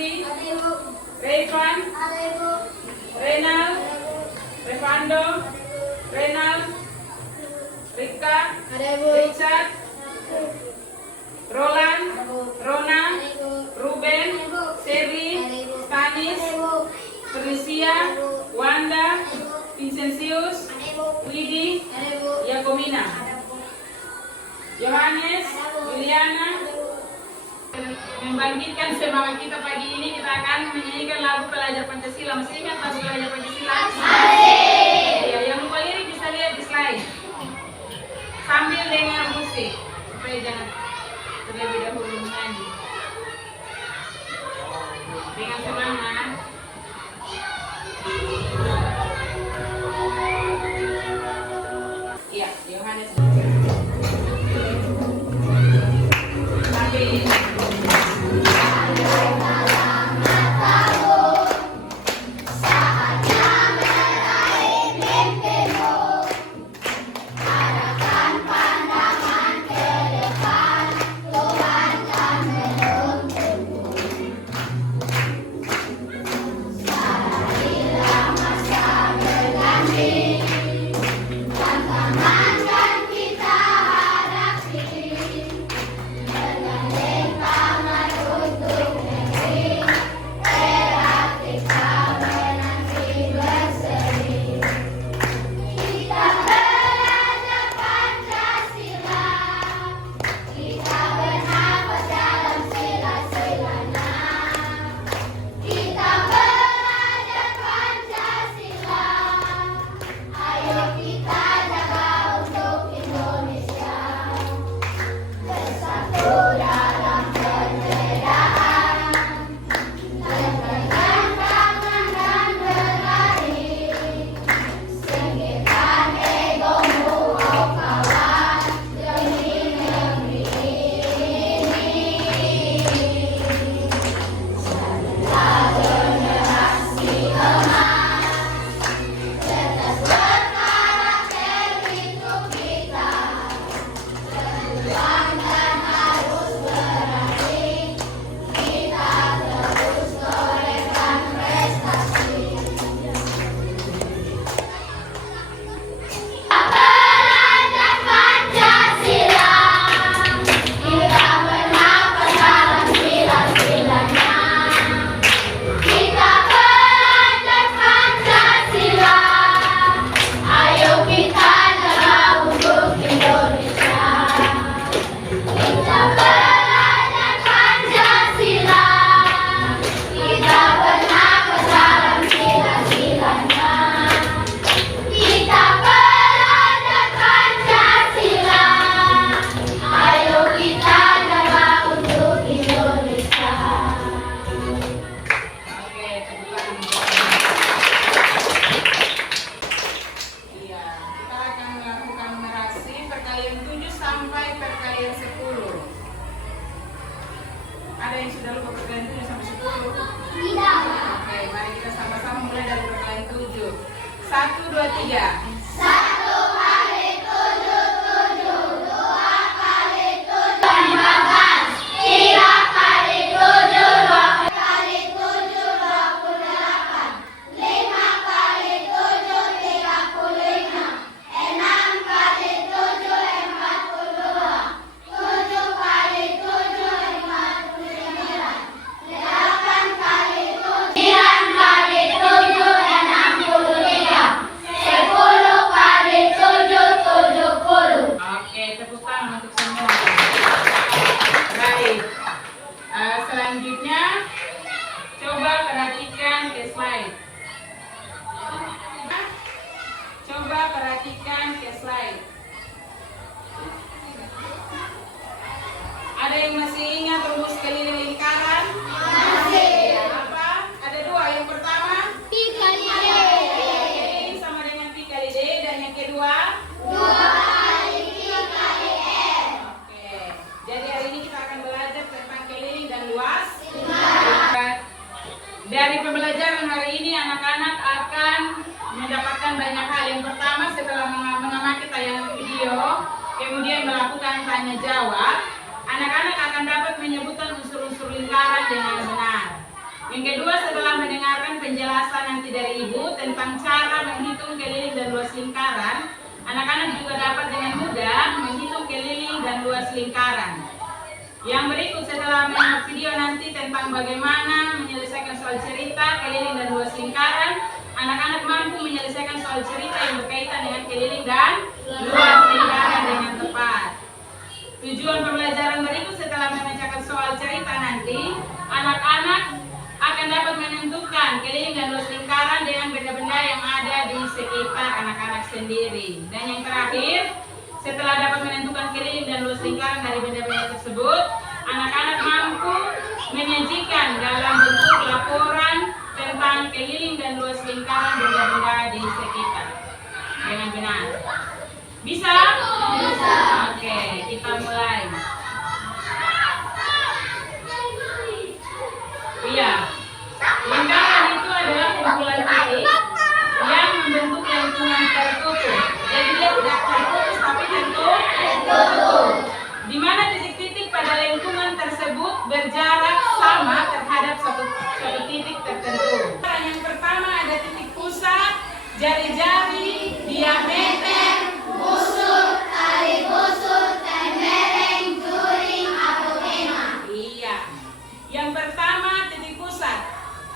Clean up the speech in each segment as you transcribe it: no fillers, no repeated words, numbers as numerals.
Alfi, Rayfan, Renal, Revando, Renal, Rika, Richard, Roland, Rona, Ruben, Seri, Stanis, Felicia, Wanda, Vincentius, Widi, Yakomina, Yohanes, Juliana. Membangkitkan semangat kita pagi ini, kita akan menyanyikan lagu Pelajar Pancasila. Masih ingat lagu Pelajar Pancasila? Masih. Ya, yang lupa lirik bisa lihat di slide. Sambil dengar musik, supaya jangan terlebih dahulu menyanyi. Dengan semangat. Iya, Yohanes. Sambil ada yang sudah lupa perkalian 7 sampai 10? Tidak. Oke, mari kita sama-sama mulai dari perkalian 7. 1, 2, 3. 1 kali 7, 7. 2 kali 7, 15. 3 kali 7, 20 kali 7, 28. 5 kali 7, 35. 6 kali 7, 42. 7 kali 7, 59. 8 kali 7, 9 kali 7, 63. 10 kali 7, 70. Oke, tepuk tangan untuk semua. Baik. Selanjutnya, coba perhatikan ke slide. Coba perhatikan ke slide. Ada yang masih ingat rumus keliling lingkaran? Masih. Apa? Ada 2. Yang pertama, Pi kali D. A sama dengan Pi kali D, dan yang kedua, 2 kali Pi kali R. oke. Jadi hari ini kita akan belajar tentang keliling dan luas. Dari pembelajaran hari ini anak-anak akan mendapatkan banyak hal. Yang pertama, setelah mengamati tayangan video, kemudian melakukan tanya jawab, anak-anak akan dapat menyebutkan unsur-unsur lingkaran dengan benar. Yang kedua, setelah mendengarkan penjelasan nanti dari Ibu tentang cara menghitung keliling dan luas lingkaran, anak-anak juga dapat dengan mudah menghitung keliling dan luas lingkaran. Yang berikut setelah menonton video nanti tentang bagaimana menyelesaikan soal cerita keliling dan luas lingkaran, anak-anak mampu menyelesaikan soal cerita yang berkaitan dengan keliling dan luas lingkaran dengan tepat. Tujuan pembelajaran berikut setelah memecahkan soal cerita nanti, anak-anak akan dapat menentukan keliling dan luas lingkaran dengan benda-benda yang ada di sekitar anak-anak sendiri. Dan yang terakhir, setelah dapat menentukan keliling dan luas lingkaran dari benda-benda tersebut, anak-anak mampu menyajikan dalam bentuk laporan tentang keliling dan luas lingkaran benda-benda di sekitar dengan benar. Bisa? Bisa. Oke, kita mulai. Iya. Lingkaran itu adalah kumpulan titik yang membentuk lingkungan tertutup. Jadi dia tidak terputus tapi tertutup. Di mana titik-titik pada lingkungan tersebut berjarak sama terhadap satu titik tertentu. Yang pertama ada titik pusat, jari-jari, diameter, busur, tali busur, tembereng, juring, atau kema. Iya. Yang pertama titik pusat.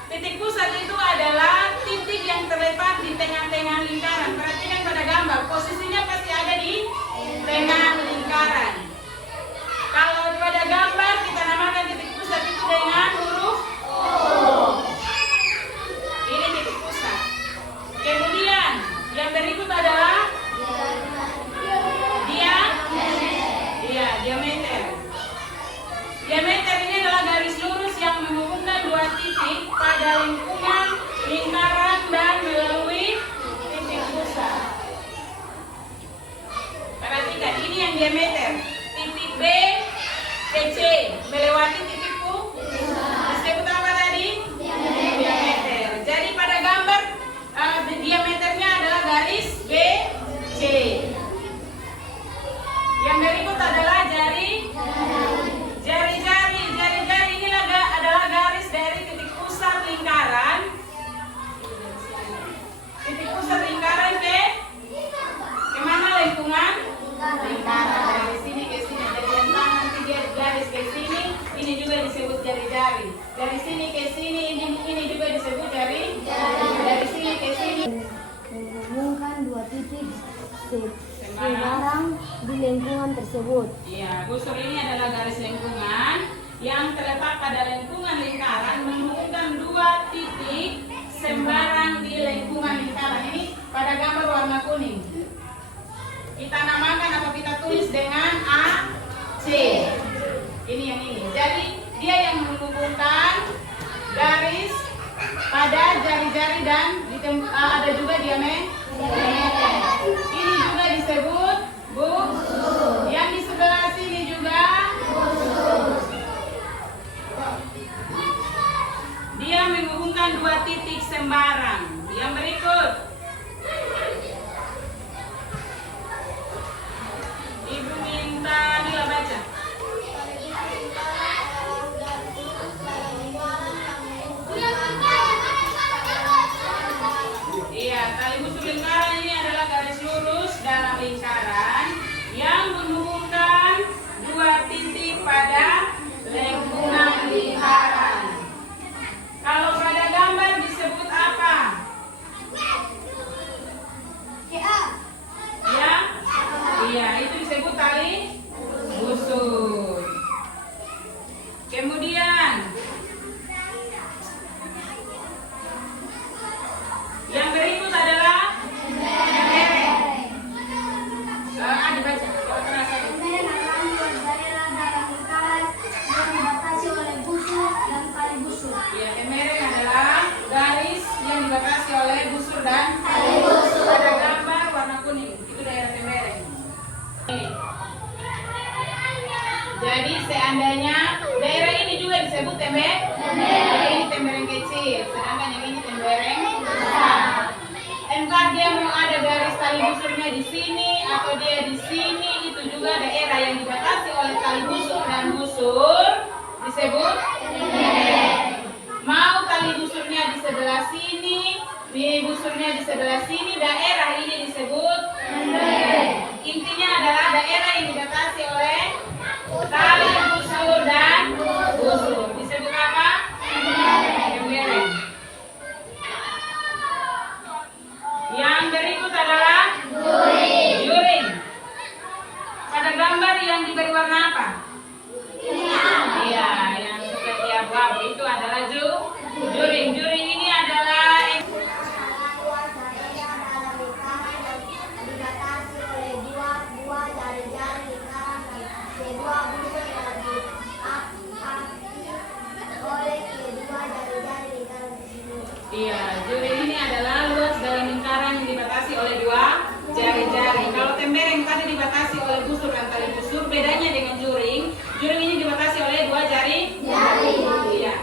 Titik pusat itu adalah titik yang terletak di tengah-tengah lingkaran. Perhatikan pada gambar, posisinya pasti ada di tengah lingkaran. Kalau pada gambar kita namakan titik pusat itu dengan huruf O. Ini titik pusat. Kemudian yang berikut adalah diameter. Diameter ini adalah garis lurus yang menghubungkan dua titik pada lingkungan lingkaran dan melalui titik pusat. Perhatikan, ini yang diameter. Titik B ke C melewati titik Q. Disebut apa tadi? Diameter. Jadi pada gambar diameternya adalah garis B C. Yang berikut adalah jari-jari inilah adalah garis dari titik pusat lingkaran. Titik pusat lingkaran ke mana lingkungan? Lingkaran dari sini ke sini. Dari yang nanti dia garis ke sini, ini juga disebut jari-jari. Dari sini ke sini, ini juga disebut jari. Dari sini ke sini. Menghubungkan dua titik sembarang di lingkungan tersebut. Iya, busur ini adalah garis lingkungan yang terletak pada lingkungan lingkaran menghubungkan dua titik sembarang di lingkungan lingkaran. Ini pada gambar warna kuning. Kita namakan atau kita tulis dengan A, C. Ini yang ini. Jadi dia yang menghubungkan garis pada jari-jari dan ada juga diameter. Ini juga disebut busur. Yang di sebelah sini juga busur. Dia menghubungkan dua titik sembarang. Yang berikut, Ibu minta Nila baca. Iya, tali busur lingkaran ini adalah garis lurus dalam lingkaran yang menghubungkan dua titik pada lingkungan lingkaran. Kalau pada gambar disebut apa? Ya? Iya, itu disebut tali busur. Kemudian yang berikut adalah tembereng. Dibaca. Tembereng adalah dua daerah dalam lingkaran yang dibatasi oleh busur dan tali busur. Ya, tembereng adalah garis yang dibatasi oleh busur dan tali busur. Pada gambar warna kuning, itu daerah tembereng. Jadi seandainya daerah ini juga disebut tembereng. Ini tembereng kecil, sedangkan yang ini tembereng besar. Entah dia mau ada garis tali busurnya di sini atau dia di sini, itu juga daerah yang dibatasi oleh tali busur dan busur disebut tembereng. Mau sebelah sini, ini busurnya di sebelah sini, daerah ini disebut intinya adalah daerah yang dibatasi oleh tali busur dan busur. Disebut apa? Lembereng. Yang berikut adalah juring. Pada gambar yang diberi warna apa? Iya, yang seperti abu-abu itu adalah juring. Juring ini adalah luas daerah dalam lingkaran yang dibatasi oleh dua buah jari-jari lingkaran dan kedua busur yang diapati oleh kedua jari-jari lingkaran tersebut. iya, juring ini adalah luas dalam lingkaran yang dibatasi oleh dua jari-jari. Kalau tembereng tadi dibatasi oleh busur dan tali busur, bedanya dengan juring. Juring ini dibatasi oleh dua jari. Iya.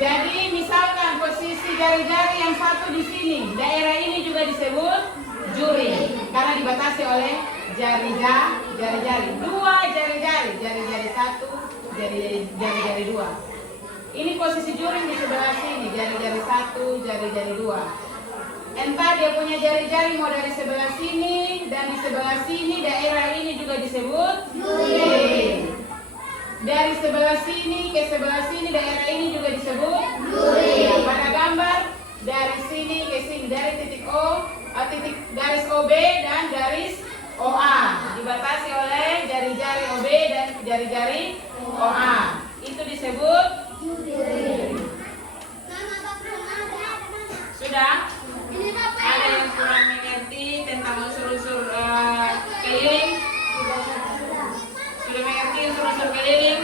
Jadi misalkan posisi jari-jari yang satu di sini, daerah ini juga disebut juring karena dibatasi oleh jari-jari. Dua jari-jari, jari-jari satu, jari-jari dua. Ini posisi juring di sebelah sini, jari-jari satu, jari-jari dua. Entah dia punya jari-jari mau dari sebelah sini dan di sebelah sini, daerah ini juga disebut juring. Dari sebelah sini ke sebelah sini, daerah ini juga disebut juring. Pada gambar dari sini ke sini, dari titik O, titik garis OB dan garis OA dibatasi oleh jari-jari OB dan jari-jari OA. Itu disebut juring. Sudah? Ada yang kurang mengerti tentang unsur-unsur keliling? Sudah mengerti unsur-unsur keliling?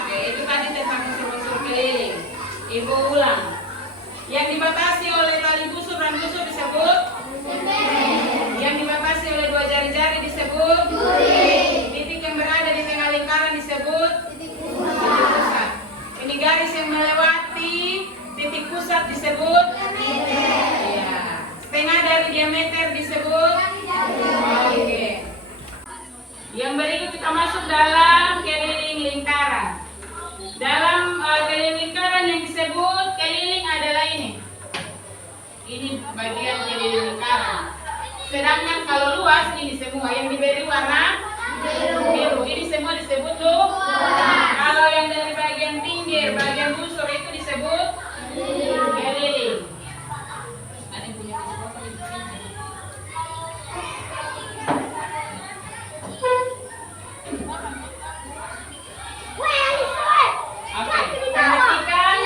Oke, itu tadi tentang unsur-unsur keliling. Ibu ulang. Yang dibatasi oleh tali busur dan busur disebut yang dibatasi oleh dua jari-jari disebut titik yang berada di tengah lingkaran disebut titik pusat. Ini garis yang melewati titik pusat disebut ya. Setengah dari diameter disebut oke. Yang berikut kita masuk dalam keliling lingkaran. Dalam keliling lingkaran yang disebut keliling adalah ini. Ini bagian keliling lingkaran. Sedangkan kalau luas ini semua yang diberi warna biru. Ini semua disebut luas. Kalau yang dari bagian pinggir, bagian busur itu disebut keliling. Ada yang punya perhatikan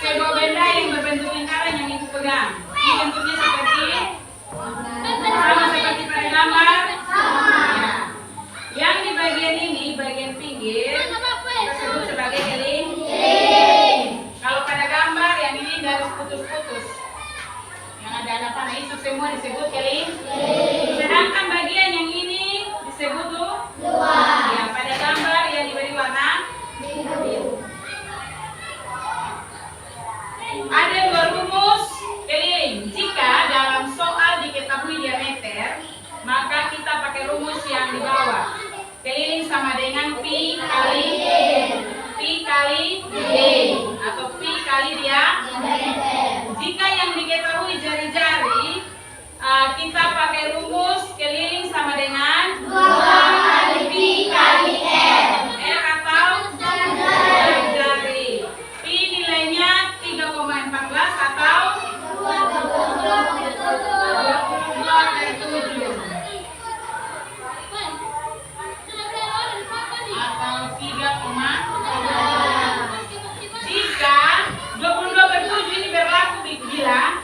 sebuah benda yang berbentuk lingkaran yang ibu pegang. Ini bentuknya seperti sama seperti pada gambar. Ya. Yang di bagian ini, bagian pinggir, kita sebut sebagai keliling. Kalau pada gambar yang ini garis putus-putus, yang ada anak panah itu semua disebut keliling. Sedangkan bagian yang ini disebut luas. Ya, pada gambar yang diberi warna biru. Ada dua rumus keliling. Jika dalam soal diketahui diameter, maka kita pakai rumus yang di bawah. Keliling sama dengan pi kali D atau pi kali diameter. Jika yang diketahui jari-jari, kita pakai rumus keliling sama dengan 2 kali pi kali R atau jari. Pi nilainya 3,14 atau 22/7 atau 3,14. Jika 22/7 ini berlaku bila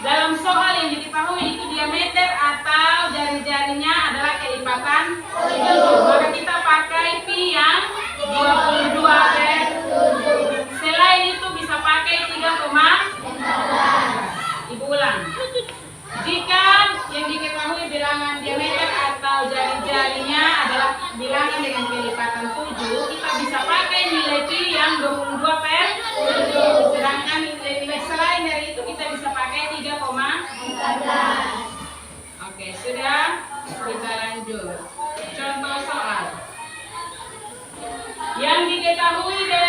dalam soal yang diketahui itu diameter atau jari-jarinya adalah kelipatan 7, maka kita pakai pi yang 22/7. Selain itu bisa pakai 3,14. Ibu ulang. Jika yang diketahui bilangan diameter atau jari-jarinya adalah bilangan dengan kelipatan 7, kita bisa pakai nilai pi yang 22/7. Sedangkan nilai selain dari itu kita bisa pakai 3,14. Oke, sudah. Kita lanjut. Contoh soal. Yang diketahui dari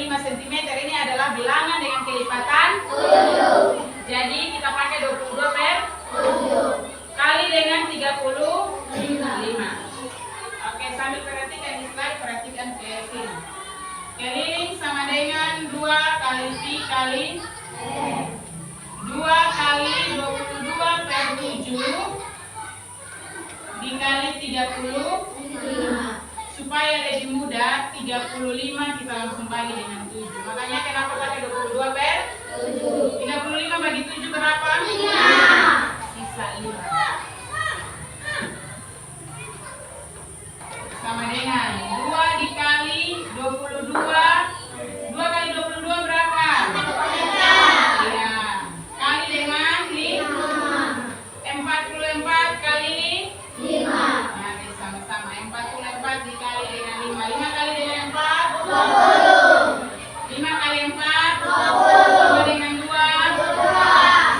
5 cm ini adalah bilangan dengan kelipatan 7. Jadi kita pakai 22 per 7 kali dengan 35. Oke, sambil perhatikan di slide, perhatikan ke sini. Keliling sama dengan 2 kali pi kali 2 kali 22 per 7 dikali 35. Supaya lebih mudah, 35 kita langsung bagi dengan 7. Makanya kenapa pakai 22 per 7? 35 bagi 7 berapa? 5. Sisa 5. Sama dengan 2 dikali 22. 2 kali 22 berapa? Iya. Kali dengan 5. 44 kali 5. Nah, sama-sama. 44 dikali dengan 5. 5 kali dengan 4 20. 5 kali 4 20. 2 dengan 2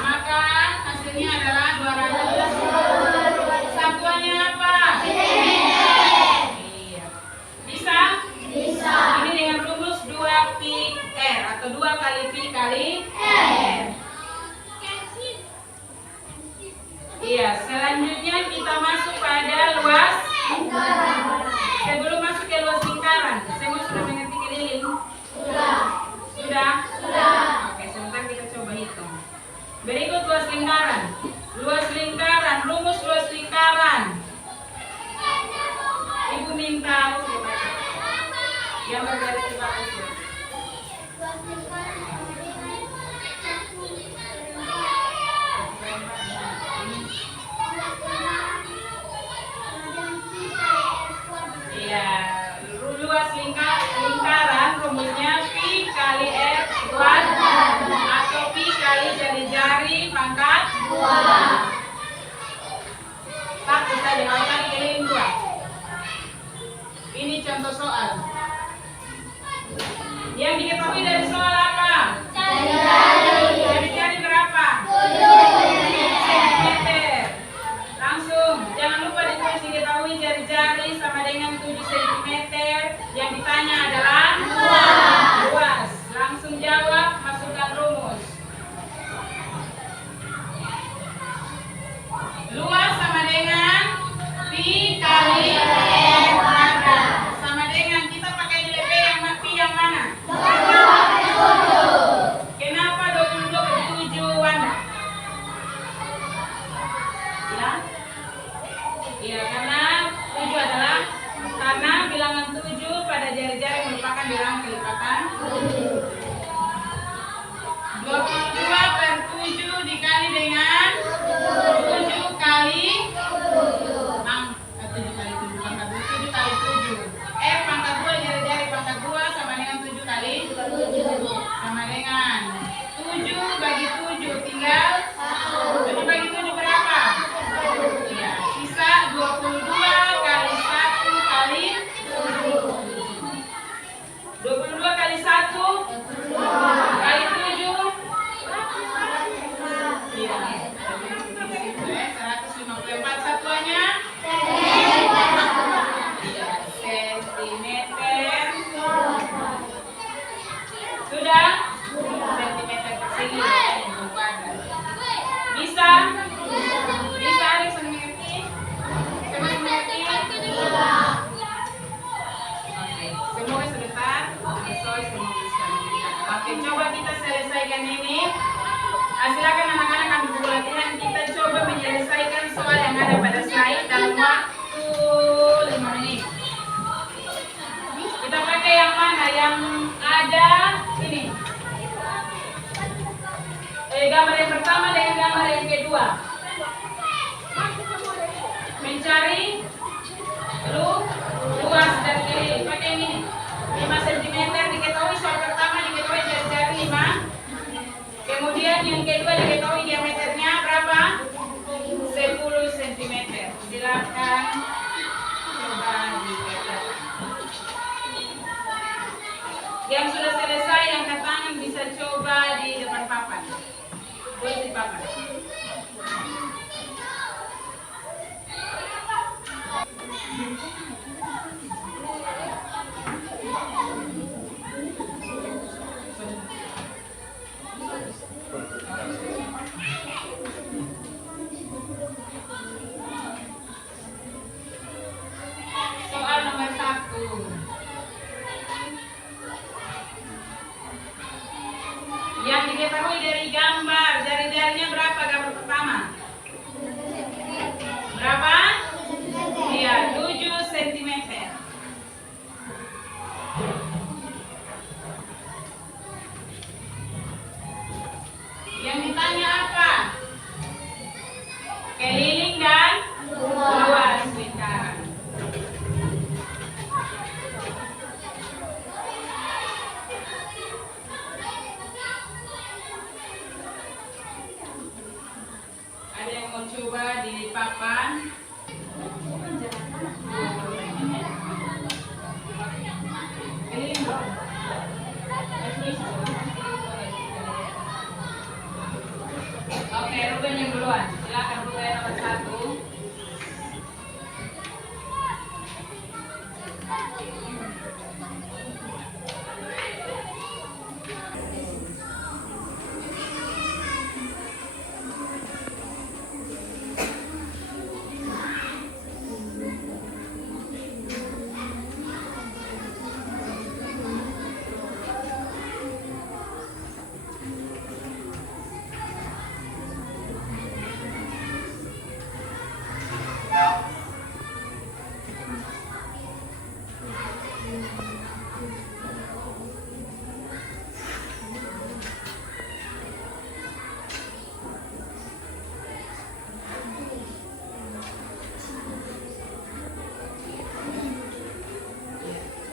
maka hasilnya adalah 200. Satuannya apa? Iya. Bisa? Bisa. Ini dengan rumus 2 pi r atau 2 kali pi kali r. Iya, selanjutnya kita masuk pada luas lingkaran. Sebelum masuk ke luas lingkaran, semua sudah mengerti keliling? Sudah. Sudah? Sudah. Oke, sebentar kita coba hitung. Berikut luas lingkaran. Luas lingkaran, rumus luas lingkaran. Ibu minta gambar garis bagus. Iya, luas lingkaran rumusnya pi kali r kuadrat atau pi kali jari-jari pangkat 2. Satu saja, kalau tadi keliling 2. Ini contoh soal. Yang diketahui dari soal apa? Jari-jari. Jari-jari berapa? 7 cm. Langsung, jangan lupa ditulis diketahui jari-jari sama dengan 7 cm. Yang ditanya adalah luas. Langsung jawab, masukkan rumus. Luas sama dengan pi kali r kuadrat. Sama dengan kita pakai nilai pi yang mana? Kenapa 22 per 7, Wanda? Ya? Iya, karena 7 adalah karena bilangan 7 pada jari-jari merupakan bilangan kelipatan 22 per 7 dikali dengan 7 kali 7 kali 7 pangkat 7 kali 7 pangkat 2 jari-jari pangkat 2 sama dengan 7 kali 7 sama dengan 7 bagi 7 tinggal 7 bagi 7 berapa? Iya, sisa 22 kali 1 kali 22 kali 1 kali 7. Iya. 154 satuannya sentimeter. Sudah? Sentimeter persegi. Bisa? Bisa, ada yang mengerti? Semua mengerti? Oke, semua sebentar. Selesai semua bisa. Oke, coba kita selesaikan ini. Silakan anak-anak ambil buku latihan. Kita coba menyelesaikan soal yang ada pada slide dalam waktu 5 menit. Kita pakai yang mana? Yang ada ini. Gambar yang pertama dengan gambar yang kedua. Mencari luas dan keliling. Pakai yang ini. 5 cm diketahui soal pertama diketahui jari-jari 5. Kemudian yang kedua diketahui diameternya berapa? 10 cm. Silakan coba dicatat. Yang sudah selesai angkat tangan bisa coba di depan papan. Boleh di papan. diketahui dari gambar, jari-jarinya berapa gambar pertama? Berapa? Iya, 7 cm. Yang ditanya apa? Keliling dan luas lingkaran. Ada yang mau coba di papan? Keliling dong. Oke, Ruben yang duluan. Silakan Ruben nomor 1.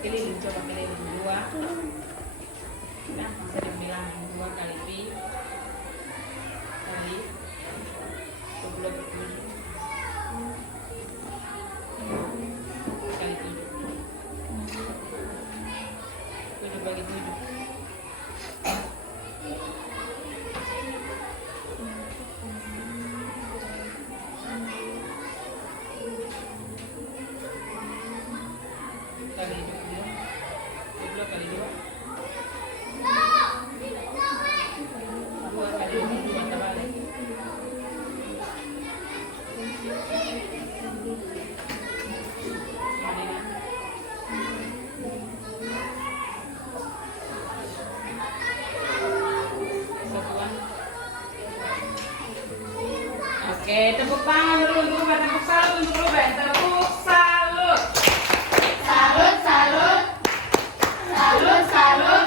Keliling, coba keliling 2. Nah, bisa dibilang 2 kali pi kali 27 kali 7 bagi 7. Kali 20 kali 2 kali 2 terbalik. Satuan. Oke, tepuk tangan dulu untuk Ruben, tepuk salut untuk Ruben, tepuk salut. Salut, salut. Salut, salut.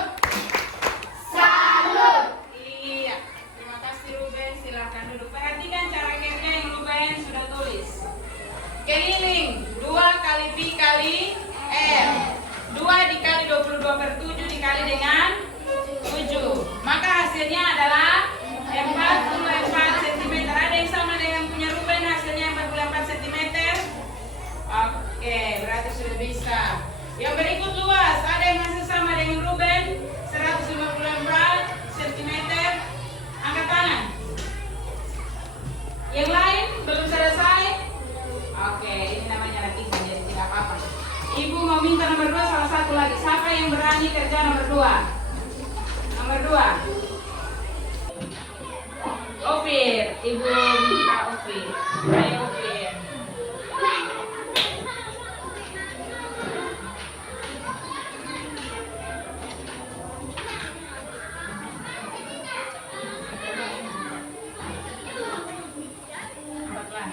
Salut. Iya, terima kasih Ruben, silakan duduk. Perhatikan cara kerja yang Ruben sudah tulis. Keliling 2 kali pi kali r. 2 dikali 22/7 dikali dengan 7. Maka hasilnya adalah 44 cm. Ada yang sama dengan punya Ruben, hasilnya 44 cm. Oke, berarti sudah bisa. Yang berikut luas, ada yang masih sama dengan Ruben, 154 cm. Angkat tangan. Yang lain belum selesai? Oke, ini namanya latihan, jadi tidak apa-apa. Ibu mau minta nomor 2 salah satu lagi. Siapa yang berani kerja nomor 2? Nomor 2. Opir, Ibu minta Opir. Ayo Opir. Angkatlah.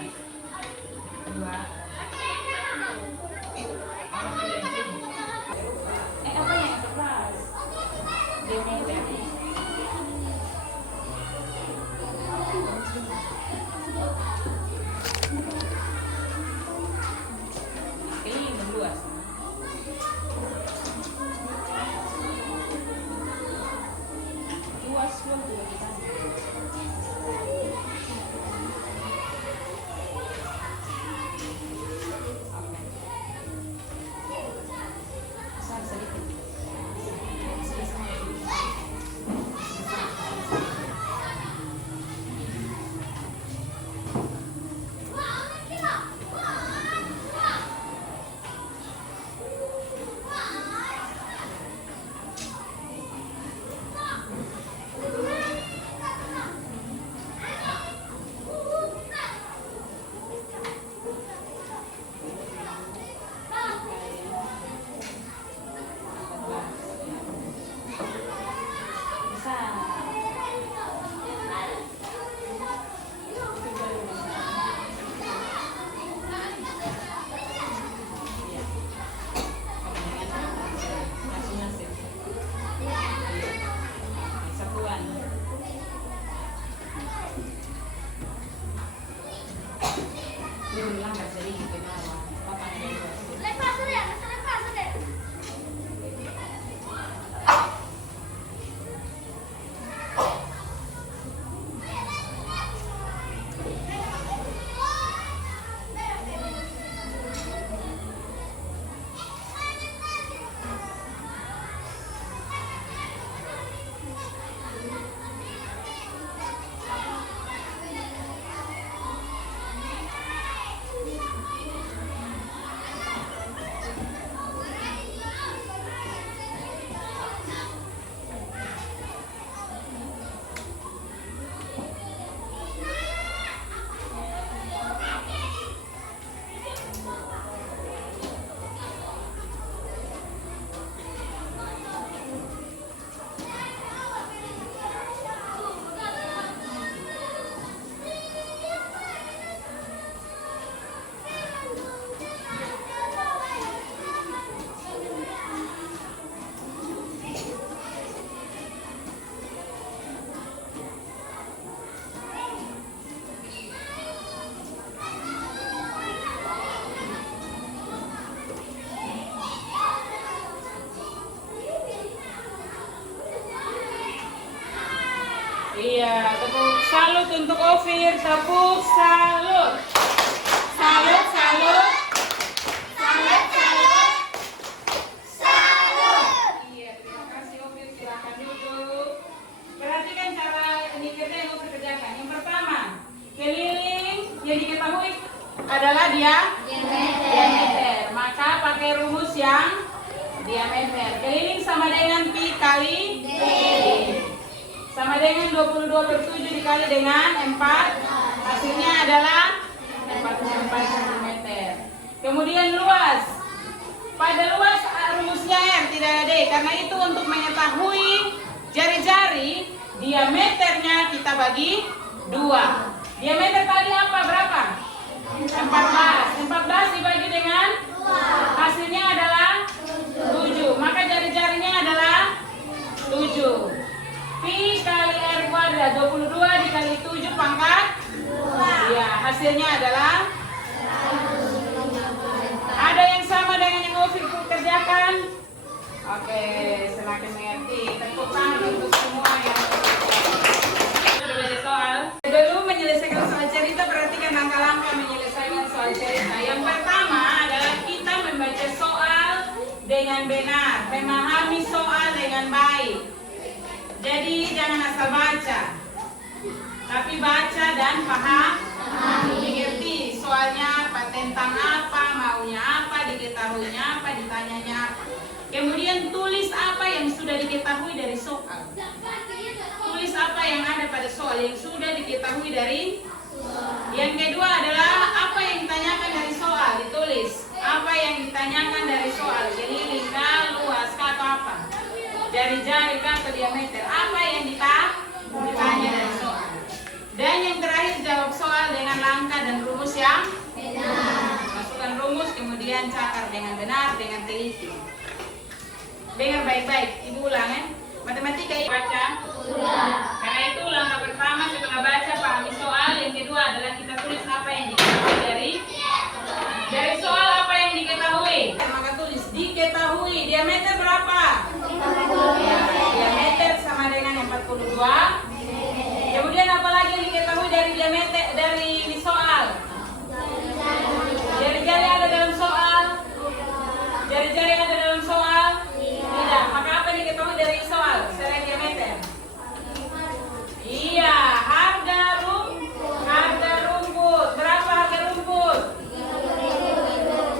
2. Apa yang atas? Diameter. Ini luas. Luas loh dua kita. Oke. Besar sedikit. Iya, tepuk salut untuk Ophir. Tepuk salut. Salut, salut. Salut, salut. Salut. Iya, terima kasih Ophir. Silakan duduk. Perhatikan cara ini kita yang Ophir kerjakan. Yang pertama, keliling yang diketahui adalah diameter. Maka pakai rumus yang diameter. Keliling sama dengan pi kali d. Sama dengan 22/7 dikali dengan 4. Hasilnya adalah 44 cm. Kemudian luas. Pada luas rumusnya R, tidak ada D. Karena itu untuk mengetahui jari-jari, diameternya kita bagi 2. Diameter tadi apa? Berapa? 14. 14 dibagi dengan 2. Hasilnya adalah 7. Maka jari-jarinya adalah 7. Pi kali R kuadrat 22 dikali 7 pangkat 2. Ya, hasilnya adalah ada yang sama dengan yang Ophir kerjakan. Oke, semakin mengerti. Tepuk tangan untuk semua yang sudah belajar soal. Sebelum menyelesaikan soal cerita, perhatikan langkah-langkah menyelesaikan soal cerita. Yang pertama adalah kita membaca soal dengan benar, memahami soal dengan baik. Jadi jangan asal baca, tapi baca dan paham, mengerti soalnya apa, tentang apa, maunya apa, diketahuinya apa, ditanyanya apa. Kemudian tulis apa yang sudah diketahui dari soal. Tulis apa yang ada pada soal yang sudah diketahui dari. Yang kedua adalah apa yang ditanyakan dari soal, ditulis. Apa yang ditanyakan dari soal, keliling kah, luas kah, atau apa. Jari-jari kah atau diameter, apa yang ditanya dari soal. Dan yang terakhir jawab soal dengan langkah dan rumus yang benar. Masukkan rumus kemudian cakar dengan benar, dengan teliti. Dengar baik-baik, ibu ulang ya. Matematika ini baca. Karena itu langkah pertama setelah baca pahami soal. Yang kedua adalah kita tulis apa yang diketahui dari soal, apa yang diketahui. Maka tulis diketahui diameter berapa? Diameter sama dengan 42. Kemudian apa lagi yang diketahui dari diameter dari soal? Jari-jari ada dalam soal? Jari-jari ada dalam soal? Tidak. Maka apa yang diketahui dari soal selain diameter? Iya, harga rumput. Berapa harga rumput?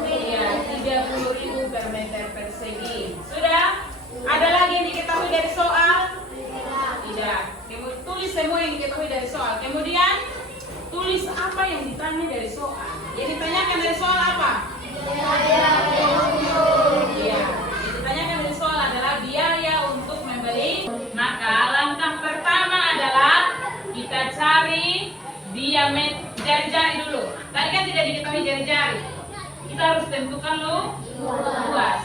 Iya, 30.000 per meter persegi. Sudah? Ada lagi yang diketahui dari soal? Tidak. Kemudian tulis semua yang diketahui dari soal. Kemudian tulis apa yang ditanya dari soal. Yang ditanyakan dari soal apa? Iya. Yang ditanyakan dari soal adalah biaya untuk membeli. Maka langkah pertama adalah kita cari diameter jari-jari dulu. Tadi kan tidak diketahui jari-jari. Kita harus tentukan luas.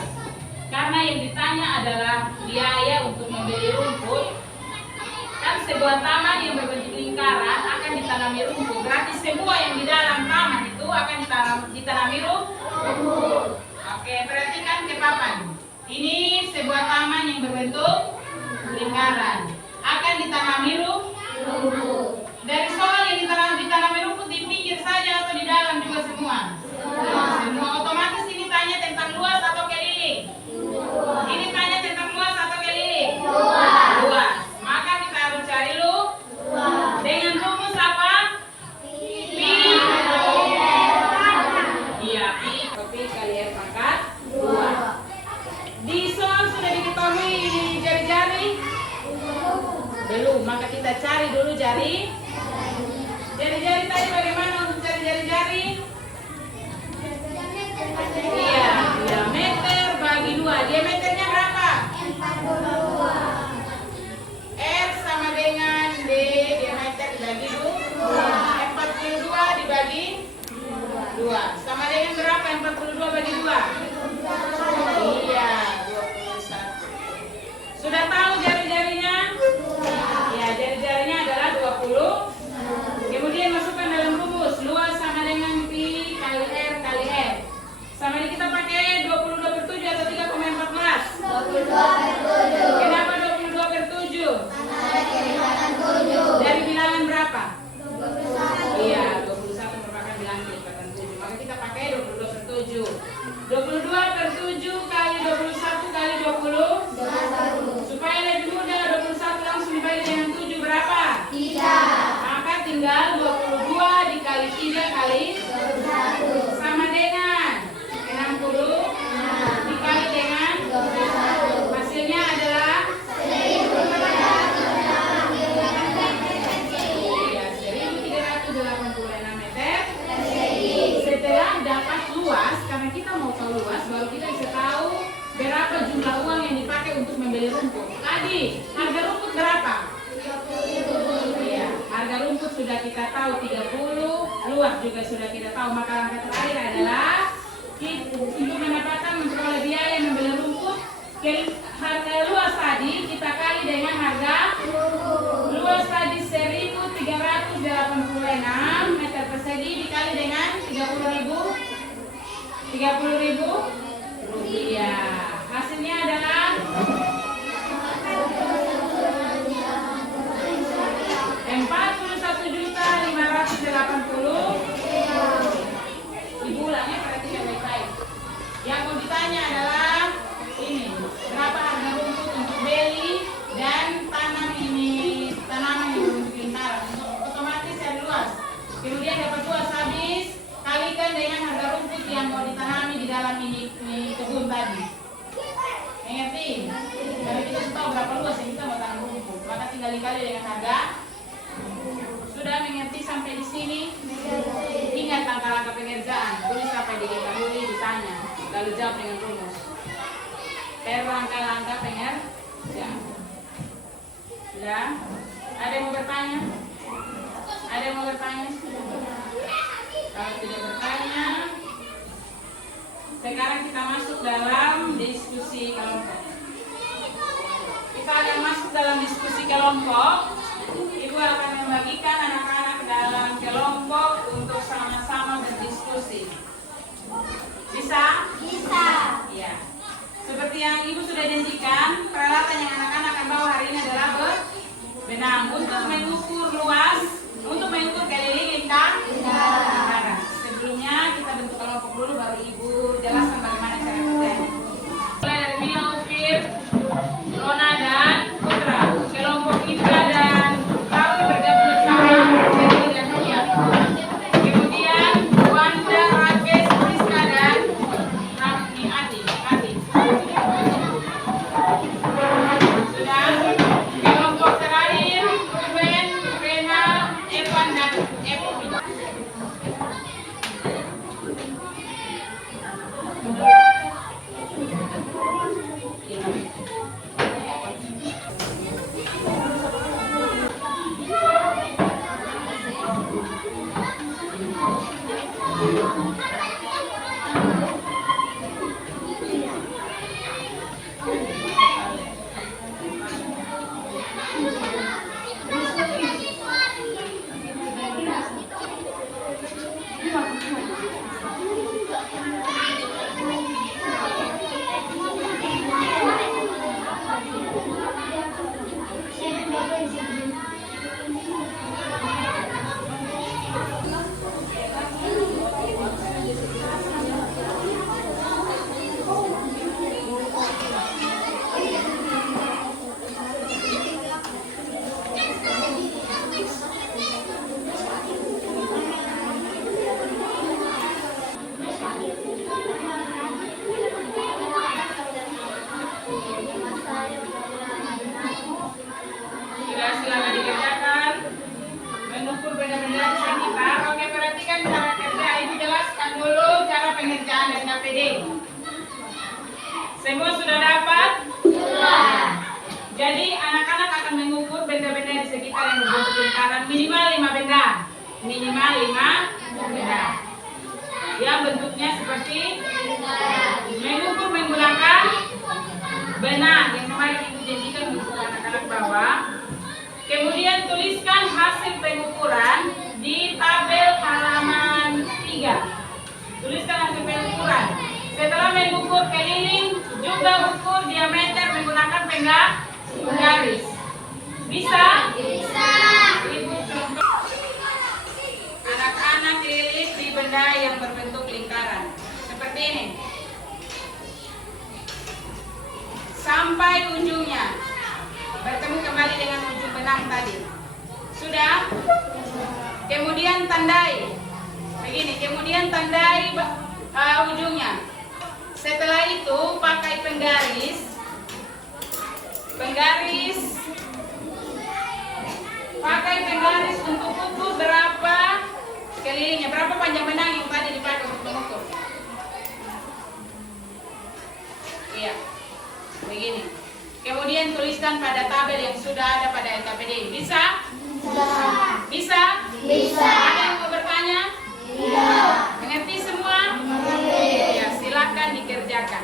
Karena yang ditanya adalah biaya untuk membeli rumput. Kan sebuah taman yang berbentuk lingkaran akan ditanami rumput. Berarti semua yang di dalam taman itu akan ditanami rumput. Oke, perhatikan ke papan. Ini sebuah taman yang berbentuk lingkaran. Akan ditanami rumput. Dari soal yang ditanami rumput di pinggir saja atau di dalam juga semua? Semua. Otomatis ini tanya tentang luas atau keliling? Ini tanya tentang luas atau keliling? Luas. Maka kita harus cari dengan rumus apa? Pi. Iya, Pi kali R pangkat 2. Di soal sudah diketahui jari-jari? Belum. Maka kita cari dulu jari-jari tadi bagaimana untuk cari jari-jari? Iya, diameter bagi 2. Diameternya berapa? 42. R sama dengan D, diameter dibagi 2. 42 dibagi 2. Sama dengan berapa 42 bagi 2? Iya, 21. Sudah tahu jari-jarinya? Ya, jari-jarinya adalah 20. Kemudian masukkan dalam rumus. Luas sama dengan pi kali R kali R. Sama ini kita pakai 22/7 atau 3,14? 22/7. Kenapa 22/7? Karena ada kiri kanan 7. tahu 30, luas juga sudah kita tahu. Maka langkah terakhir adalah untuk mendapatkan memperoleh biaya membeli rumput, harga luas tadi kita kali dengan harga luas tadi 1.386 meter persegi dikali dengan 30.000 rupiah. Hasilnya adalah 41.580. Ibu ulangnya perhatikan baik-baik. Yang mau ditanya adalah ini, berapa harga rumput untuk beli dan tanam ini, tanaman yang berbentuk lingkaran. Otomatis yang luas. Kemudian dapat luas habis, kalikan dengan harga rumput yang mau ditanami di dalam ini kebun tadi. Mengerti? Karena kita tahu berapa luas yang kita mau tanam rumput, maka tinggal dikali dengan harga. Sudah mengerti sampai di sini? Ingat langkah-langkah pengerjaan, tulis sampai diketahui, ditanya, lalu jawab dengan rumus. Per langkah-langkah pengerjaan. Sudah? Ada yang mau bertanya? Ada yang mau bertanya? Kalau tidak bertanya, sekarang kita masuk dalam diskusi kelompok. Kita akan masuk dalam diskusi kelompok. Ibu akan membagikan anak-anak dalam kelompok untuk sama-sama berdiskusi. Bisa? Bisa. Ya. Seperti yang Ibu sudah janjikan, peralatan yang anak-anak akan bawa hari ini adalah benang untuk mengukur luas, untuk mengukur keliling lingkaran. Sebelumnya kita bentuk kelompok dulu, baru Ibu jelaskan bagaimana cara kerjanya. Mulai dari Mila, Upir, Rona, dan Putra. Kelompok Ika dan Taufik bergabung bersama Dewi dan Nia. Kemudian Wanda, Rakesh, Rizka, dan Rafni Ati. Sudah. Kelompok terakhir Ruben, Rena, Evan, dan Epi. Sudah, silakan dikerjakan. Mengukur benda-benda di sekitar. Oke, perhatikan cara kerja. Ibu jelaskan dulu cara pengerjaan dari KPD. Semua sudah dapat? Sudah. Jadi anak-anak akan mengukur benda-benda di sekitar yang berbentuk lingkaran minimal 5 benda. Minimal 5 benda. Yang bentuknya seperti mengukur menggunakan benang yang kemarin Ibu janjikan untuk anak-anak bawa. Kemudian tuliskan hasil pengukuran di tabel halaman 3. Tuliskan hasil pengukuran. Setelah mengukur keliling, juga ukur diameter menggunakan penggaris. Bisa? Bisa. Ibu contoh. Anak-anak rilis di benda yang berbentuk lingkaran. Seperti ini. Sampai ujungnya. Bertemu kembali dengan ujung benang tadi. Sudah? Kemudian tandai. Begini, kemudian tandai ujungnya. Setelah itu pakai penggaris. Pakai penggaris untuk ukur berapa kelilingnya, berapa panjang benang yang tadi dipakai untuk mengukur. Iya. Begini. Kemudian tuliskan pada tabel yang sudah ada pada LKPD. Bisa? Bisa. Bisa? Bisa. Ada yang mau bertanya? Iya. Mengerti semua? Ya, silakan dikerjakan.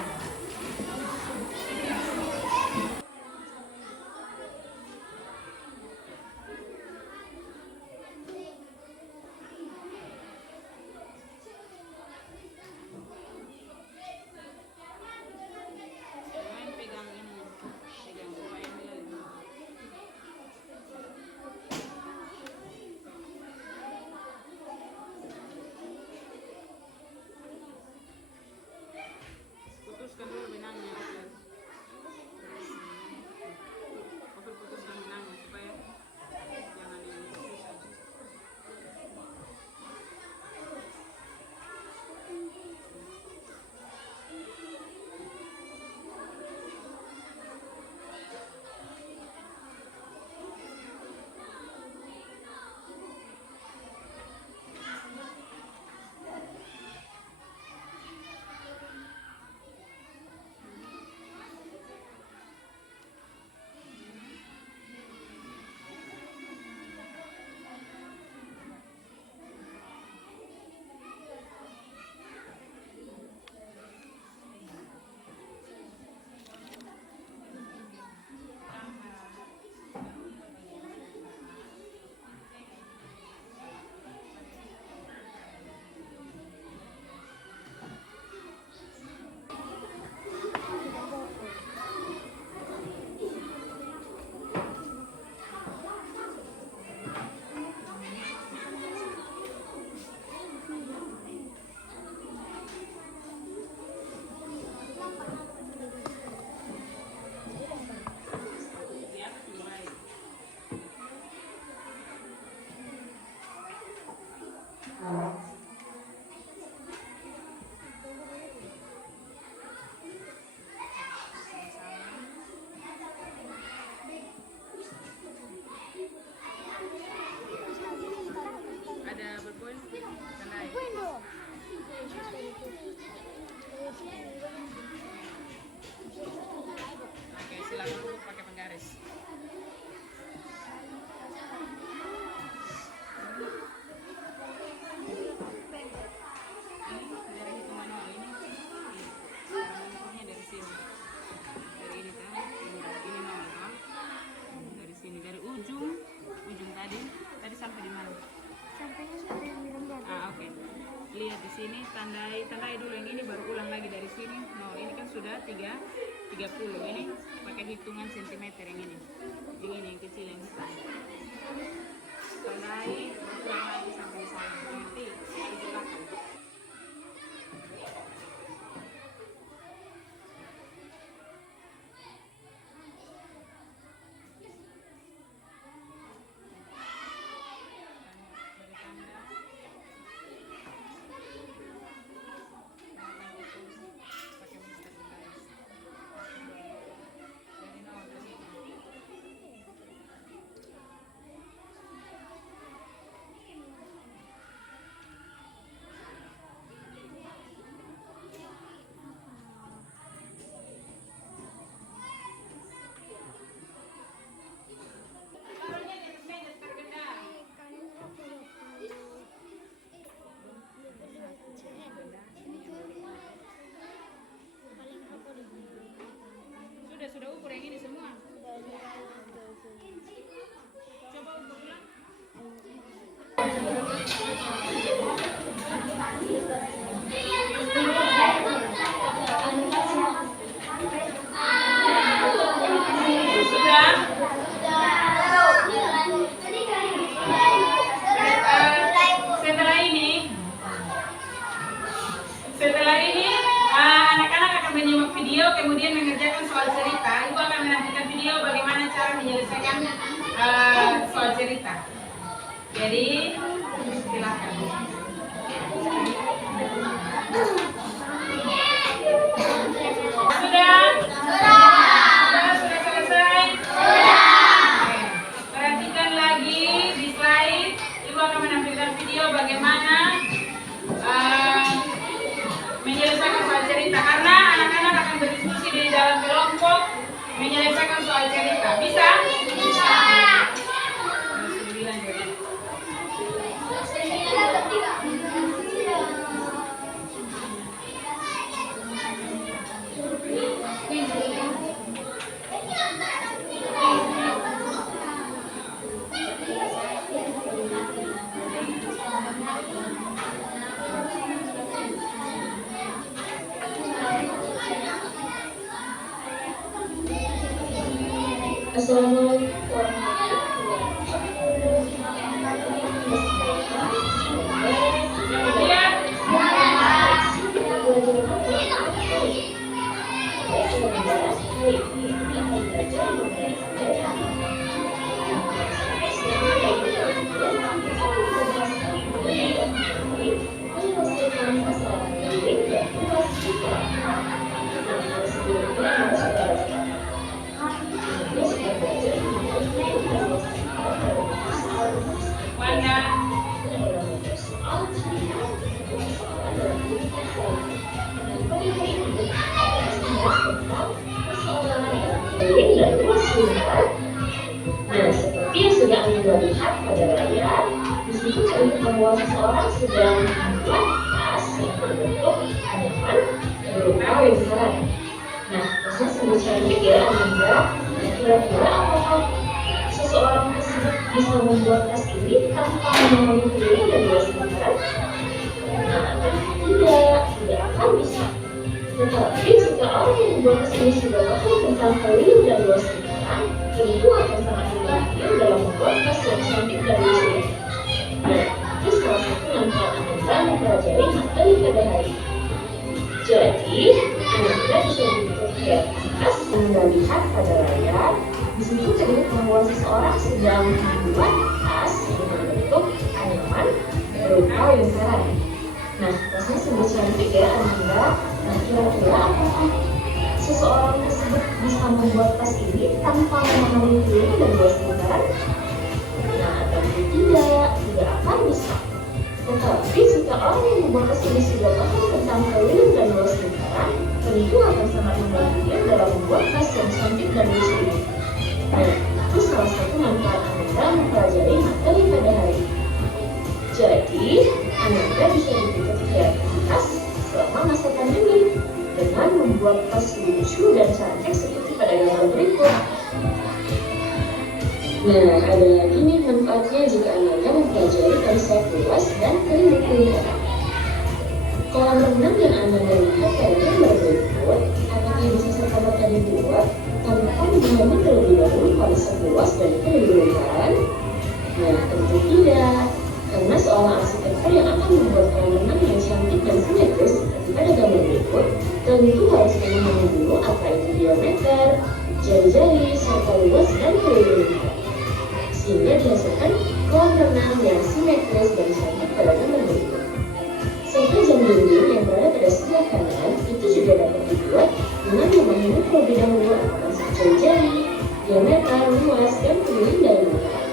Putuskan dulu benangnya. Oke, putuskan benangnya supaya jangan ini susah. Ada berpoin? Tandai. Oke, silakan untuk pakai penggaris. Dari hitungan nol ini. Hitungannya dari sini. Dari ini kan, ini nol kan? Dari sini, dari ujung tadi sampai di mana? Oke. Lihat di sini, tandai dulu yang ini, baru ulang lagi dari sini. No, ini kan sudah 30. Ini pakai hitungan sentimeter yang ini. Yang ini yang kecil yang hitam. Tandai, ulang lagi sampai di sana. Nanti silakan. Sudah ukur yang ini semua. Coba ukur ulang. Sudah? Setelah ini anak-anak akan menyimak video, kemudian mengerjakan soal cerita. Ibu akan menampilkan video bagaimana cara menyelesaikan soal cerita. Jadi silakan. Sudah? Sudah selesai? Oke. Perhatikan lagi di slide. Ibu akan menampilkan video bagaimana menyelesaikan soal cerita, karena anak-anak akan berdiskusi di dalam kelompok menyelesaikan soal cerita. Bisa? Bisa. 9 jadi. Assalamualaikum warahmatullahi Wanda. Nah, seperti yang sudah Anda lihat pada layar, di situ ada bahwa seseorang sedang membuat tas yang berbentuk anyaman berupa lingkaran. Nah, tasnya sebut saja Anda. Kira-kira apakah seseorang tersebut bisa membuat tas ini tanpa memenuhi keliling dan luas lingkaran? Nah, tidak akan bisa. Tetapi jika orang yang membuat tas ini sudah paham tentang keliling dan luas lingkaran, tentu akan sangat membantu dalam membuat tas yang cantik dan lucu ini. Nah, itu salah satu manfaat Anda mempelajari materi pada hari ini. Jadi, Anda bisa membuat kreativitas. Anda lihat pada layar, di situ terlihat bahwa seseorang sedang membuat tas yang berbentuk anyaman berupa lingkaran. Nah, tasnya sungguh cantik ya Anda. Nah, kira-kira apakah seseorang tersebut bisa membuat tas ini tanpa memenuhi keliling dan luas lingkaran? Nah, tentu tidak akan bisa. Tetapi jika orang yang membuat tas ini sudah paham tentang keliling dan luas lingkaran, tentu akan sangat membantu dia dalam membuat tas yang cantik dan lucu ini. Nah, itu salah satu manfaat Anda mempelajari materi pada hari ini. Jadi, Anda bisa berpikir kreativitas selama masa pandemi dengan membuat tas lucu dan cantik seperti pada gambar berikut. Nah, ada lagi nih manfaatnya jika Anda mempelajari konsep luas dan keliling lingkaran. Kolam renang yang Anda lihat pada gambar berikut, apakah bisa serta-merta dibuat tanpa memahami terlebih dahulu konsep luas dan keliling lingkaran? Nah, tentu tidak. Karena seorang arsitektur yang akan membuat kolam renang yang cantik dan simetris seperti pada gambar berikut, tentu harus memahami dulu apa itu diameter, jari-jari, serta luas dan keliling lingkaran. Sehingga dihasilkan kolam renang yang simetris dan cantik pada gambar berikut. Serta jam dinding yang berada pada sebelah kanan itu juga dapat dibuat dengan memahami terlebih dahulu apa konsep jari-jari, diameter, luas, dan keliling dari lingkaran.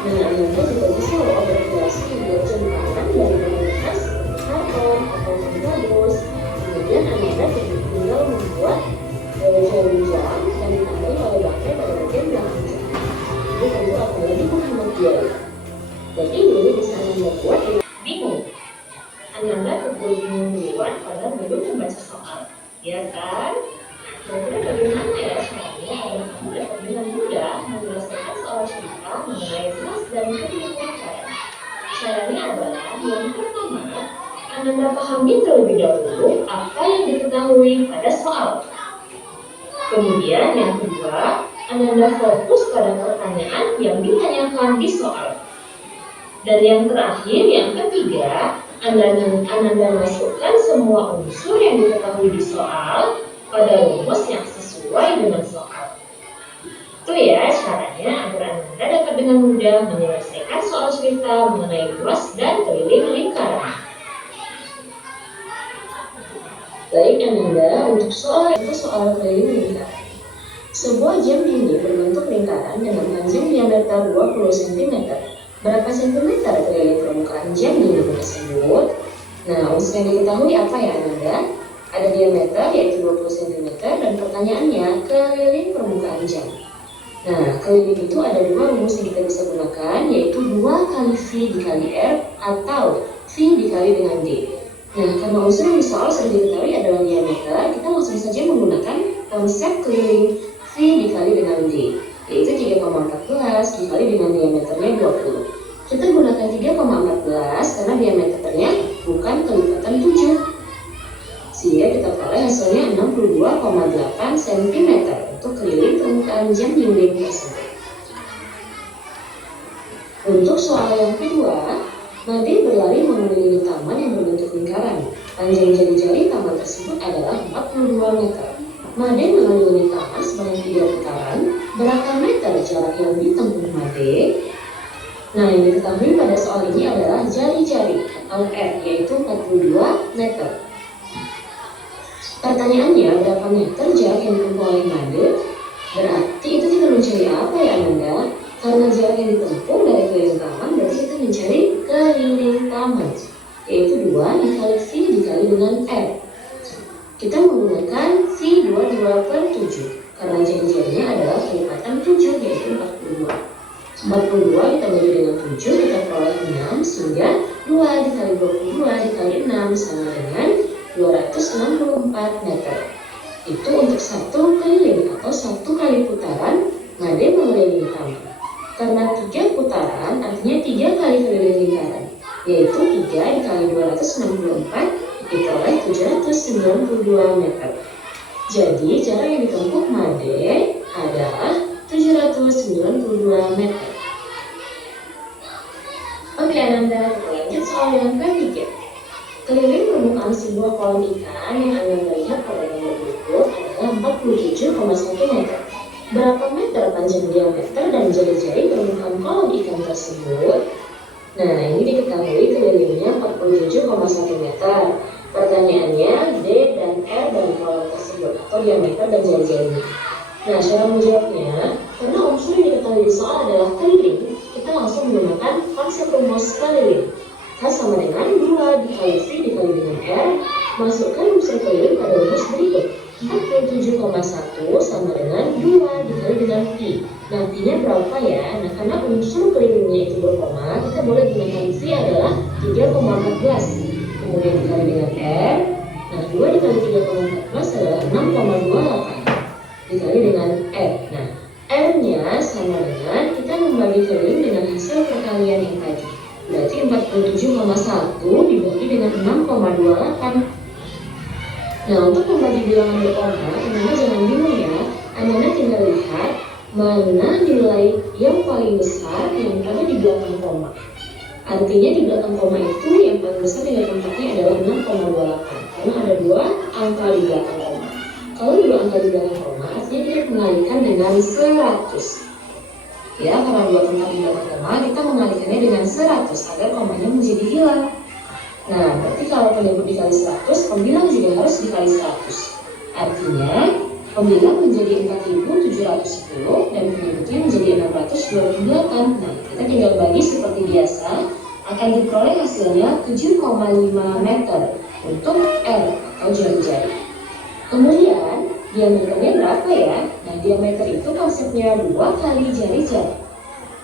Nah, Anda juga bisa berkreasi membuat jam tangan dari bahan khas seperti karton atau kardus. Kemudian Anda tinggal membuat jam dan ditandai oleh baterai pada bagian belakang jam. Ini tentu akan lebih menghemat biaya. Jadi ini bisa Anda buat dengan bingung. Anda keburu bingung duluan padahal belum membaca soal, ya kan? Kira-kira bagaimana ya caranya agar Anda dapat dengan mudah menyelesaikan soal cerita mengenai luas dan keliling lingkaran? Caranya adalah yang pertama, Anda pahami terlebih dahulu apa yang diketahui pada soal. Kemudian yang kedua, Anda fokus pada pertanyaan yang ditanyakan di soal. Dan yang terakhir, yang ketiga, Anda masukkan semua unsur yang diketahui di soal pada rumus yang sesuai dengan soal. Itu ya caranya agar Anda dapat dengan mudah menyelesaikan soal cerita mengenai luas dan keliling lingkaran. Baik Anda, untuk soal keliling lingkaran. Sebuah jam dinding berbentuk lingkaran dengan panjang diameter 20 cm. Berapa sentimeter keliling permukaan jam dinding tersebut? Nah, unsur yang diketahui apa ya Anda? Ada diameter yaitu 20 cm dan pertanyaannya keliling permukaan jam. Nah, keliling itu ada dua rumus yang kita bisa gunakan, yaitu 2 kali V dikali R atau V dikali dengan D. Nah, karena unsur yang di soal sudah diketahui adalah diameter, kita langsung saja menggunakan konsep keliling V dikali dengan D, yaitu 3,14 dikali dengan diameternya 20. Kita gunakan 3,14 karena diameternya bukan kelipatan 7. Sehingga kita peroleh hasilnya 62,8 cm untuk keliling permukaan panjang dinding tersebut. Untuk soal yang kedua, Made berlari mengelilingi taman yang berbentuk lingkaran. Panjang jari-jari taman tersebut adalah 42 meter. Made mengelilingi taman sebanyak 3 putaran. Berapa meter jarak yang ditempuh Made? Nah, yang diketahui pada soal ini adalah jari-jari atau R, yaitu 42 meter. Pertanyaannya, berapa meter jarak yang ditempuh oleh Made? Berarti itu kita mencari apa ya Ananda? Karena jarak yang ditempuh dari keliling taman, berarti kita mencari keliling taman, yaitu 2 dikali V dikali dengan R. Kita menggunakan V 22 per 7, karena jari-jarinya adalah kelipatan 7, yaitu 42. 42 ditambah dengan 7, kita peroleh 6, sehingga 2 dikali 22 dikali 6 sama dengan 264 meter. Itu untuk satu keliling atau satu kali putaran Made mengelilingi taman. Karena 3 putaran artinya 3 kali keliling lingkaran, yaitu 3 dikali 264 diperoleh 792 meter. Jadi jarak yang ditempuh Made adalah 792 meter. Oke Ananda, kita lanjut soal yang ketiga. Keliling permukaan sebuah kolam ikan yang Anda lihat pada gambar berikut adalah 47,1 meter. Berapa meter panjang diameter dan jari-jari permukaan kolam ikan tersebut? Nah, ini diketahui kelilingnya 47,1 meter. Pertanyaannya, D dan R dan kolam tersebut atau diameter dan jari-jarinya. Nah, cara menjawabnya, karena unsur yang diketahui di soal adalah keliling, kita langsung menggunakan konsep rumus keliling. K sama dengan 2 dikali V dikali dengan R. Masukkan unsur keliling pada rumus berikut. 47,1 sama dengan 2 dikali dengan Pi. Nah, Pi-nya berapa ya? Nah, karena unsur kelilingnya itu berkoma, kita boleh gunakan V adalah 3,14. Kemudian dikali dengan R. Nah, 2 dikali 3,14 adalah 6,28. Dikali dengan R. Nah, R-nya sama dengan kita membagi keliling dengan hasil perkalian yang tadi. Berarti 47,1 dibagi dengan 6,28. Nah, untuk membagi bilangan berkoma, Anda jangan bingung ya. Anda tinggal lihat mana nilai yang paling besar yang ada di belakang koma. Artinya di belakang koma itu yang paling besar nilai tempatnya adalah 6,28. Karena ada 2 angka di belakang koma. Kalau 2 angka di belakang koma, artinya kita mengalihkan dengan 100. Ya, karena 2 tempat di belakang koma, kita mengalihkannya dengan 100 agar komanya menjadi hilang. Nah, berarti kalau penyebut dikali 100, pembilang juga harus dikali 100. Artinya, pembilang menjadi 4.710 dan penyebutnya menjadi 628. Nah, kita tinggal bagi seperti biasa, akan diperoleh hasilnya 7,5 meter untuk R atau jari-jari. Kemudian, diameternya berapa ya? Nah, diameter itu konsepnya 2 kali jari-jari.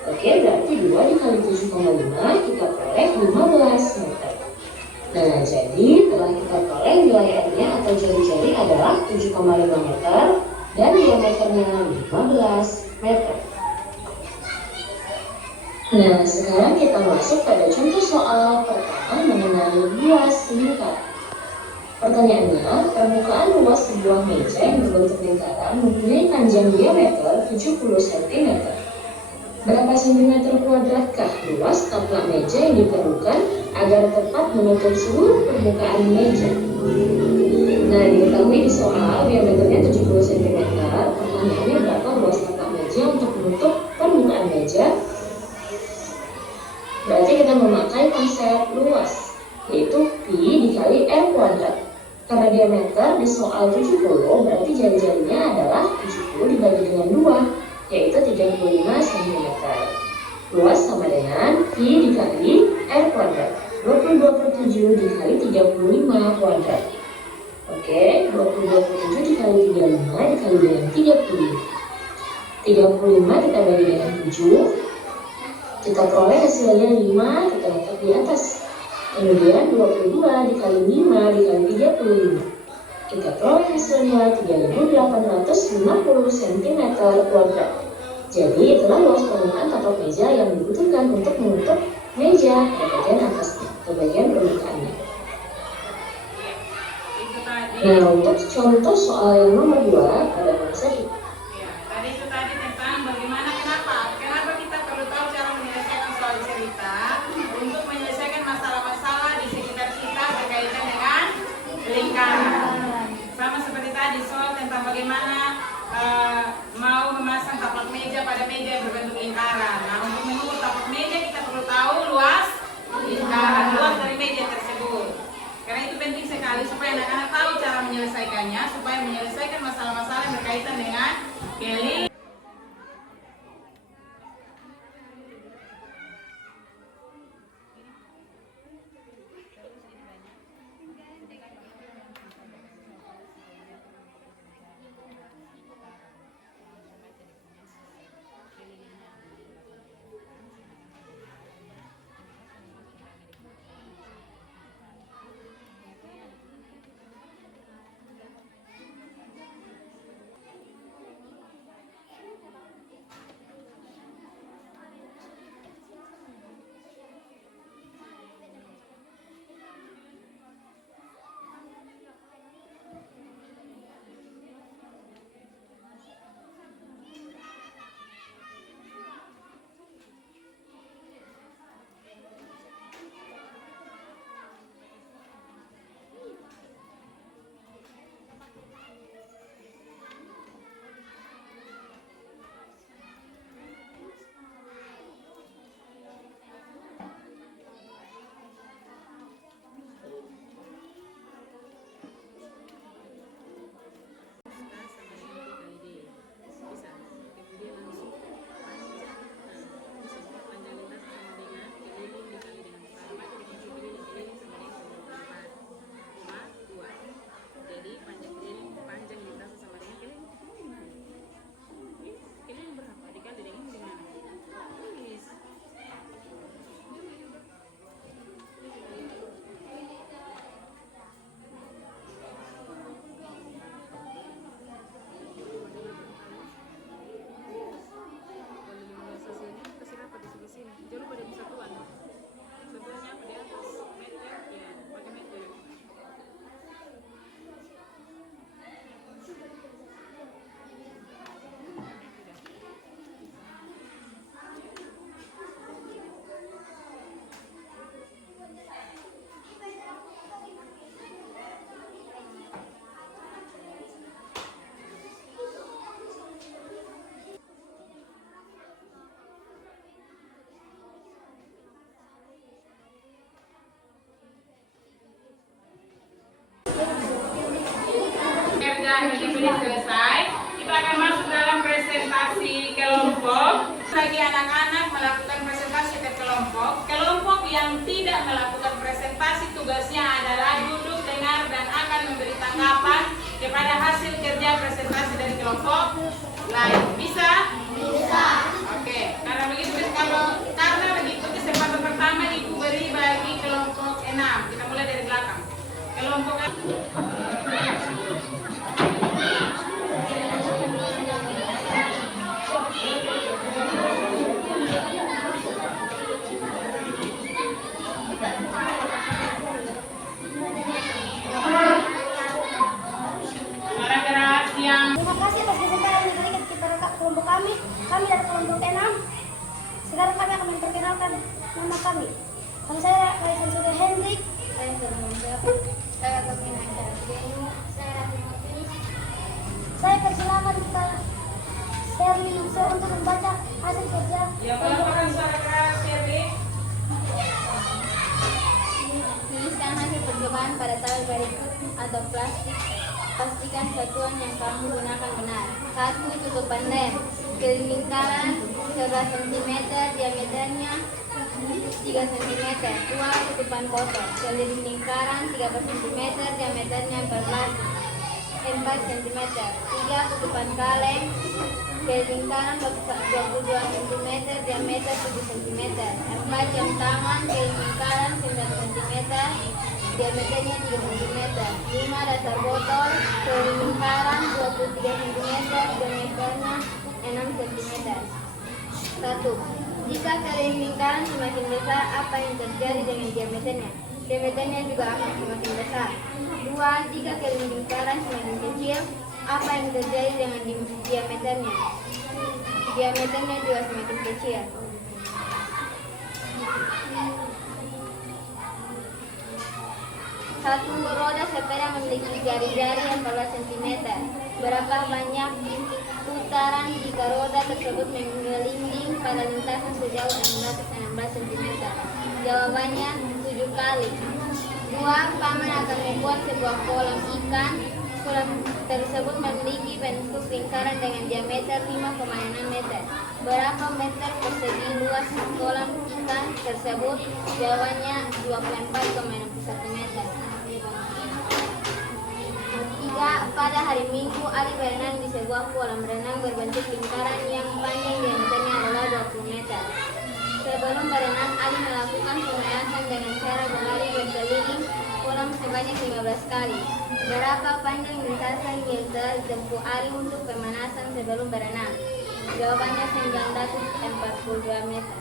Oke, berarti 2 dikali 7,5, kita peroleh 15 meter. Nah, jadi telah kita peroleh nilai R-nya atau jari-jari adalah 7,5 meter dan diameternya 15 meter. Nah, sekarang kita masuk pada contoh soal pertama mengenai luas lingkar. Pertanyaannya, permukaan luas sebuah meja yang berbentuk lingkaran mempunyai panjang diameter 70 cm. Berapa cm kuadratkah luas taplak meja yang diperlukan agar tepat menutup seluruh permukaan meja? Nah, diketahui di soal diameternya 70 cm. Pertanyaannya berapa luas taplak meja untuk menutup permukaan meja? Berarti kita memakai konsep luas, yaitu Pi dikali R kuadrat. Karena diameter di soal 70, berarti jari-jarinya adalah 70 dibagi dengan 2. Yaitu 35 cm. Luas sama dengan Pi dikali R kuadrat. 22 per 7 dikali 35 kuadrat. Oke, 22 per 7 dikali 35 dikali dengan 35. 35 kita bagi dengan 7. Kita peroleh hasilnya 5, kita letak di atas. Kemudian 22 dikali 5 dikali 35. Kita peroleh hasilnya 3.850 cm kuadrat. Jadi itulah luas permukaan taplak meja yang dibutuhkan untuk menutup meja pada bagian atasnya atau bagian permukaannya. Itu tadi. Nah, untuk contoh soal yang nomor 2 pada masa Ya, tadi itu tadi meja pada meja yang berbentuk lingkaran. Nah, untuk mengukur tapak meja kita perlu tahu luas lingkaran, luas dari meja tersebut. Karena itu penting sekali supaya anak-anak tahu cara menyelesaikannya, supaya menyelesaikan masalah-masalah yang berkaitan dengan keliling. Ini sudah selesai. Kita akan masuk dalam presentasi kelompok. Bagi anak-anak melakukan presentasi ke kelompok. Kelompok yang tidak melakukan presentasi tugasnya adalah duduk, dengar, dan akan memberi tanggapan kepada hasil kerja presentasi dari kelompok lain. Bisa? Bisa. Oke. Karena begitu kesempatan pertama Ibu beri bagi kelompok 6. Kita mulai dari belakang. Kelompok Terima kasih atas kesempatan yang diberikan kepada kelompok kami. Kami dari kelompok 6. Sekarang kami akan memperkenalkan nama kami. Nama saya Raisa Surya Hendrik. Saya Tomina Syarafini. Saya persilakan kita Sherly untuk membaca hasil kerja. Ya, pelaporan suara Sherly. Tuliskan hasil percobaan pada tabel berikut atau plastik. Pastikan satuan yang kamu gunakan benar. 1. Tutupan lem. Lingkaran 11 cm, diameternya 3 cm. 2. Tutupan kotor. Keliling lingkaran 13 cm, diameternya 4 cm. 3. Tutupan kaleng. Lingkaran 22 cm, diameter 7 cm. 4. Jam tangan. Lingkaran 9 cm, diameternya 3 cm. 5. Dasar botol. Lingkaran 23 cm, diameternya 6 cm. 1. Jika keliling lingkaran semakin besar, apa yang terjadi dengan diameternya? Diameternya juga akan semakin besar. 2. Jika keliling lingkaran semakin kecil, apa yang terjadi dengan diameternya? Diameternya juga semakin kecil. Satu roda sepeda memiliki jari-jari yang 14 cm. Berapa banyak input putaran jika roda tersebut menggelinding pada lintasan sejauh 616 cm? Jawabannya 7 kali. 2. Paman akan membuat sebuah kolam ikan. Kolam tersebut memiliki bentuk lingkaran dengan diameter 5,6 meter. Berapa meter persegi luas kolam ikan tersebut? Jawabannya 24,61 meter. 3. Pada hari Minggu, Ali berenang di sebuah kolam renang berbentuk lingkaran yang panjang diameternya adalah 20 meter. Sebelum berenang, Ali melakukan pemanasan dengan cara berlari berkeliling kolam sebanyak 15 kali. Berapa panjang lintasan yang telah ditempuh Ali untuk pemanasan sebelum berenang? Jawabannya 942 meter.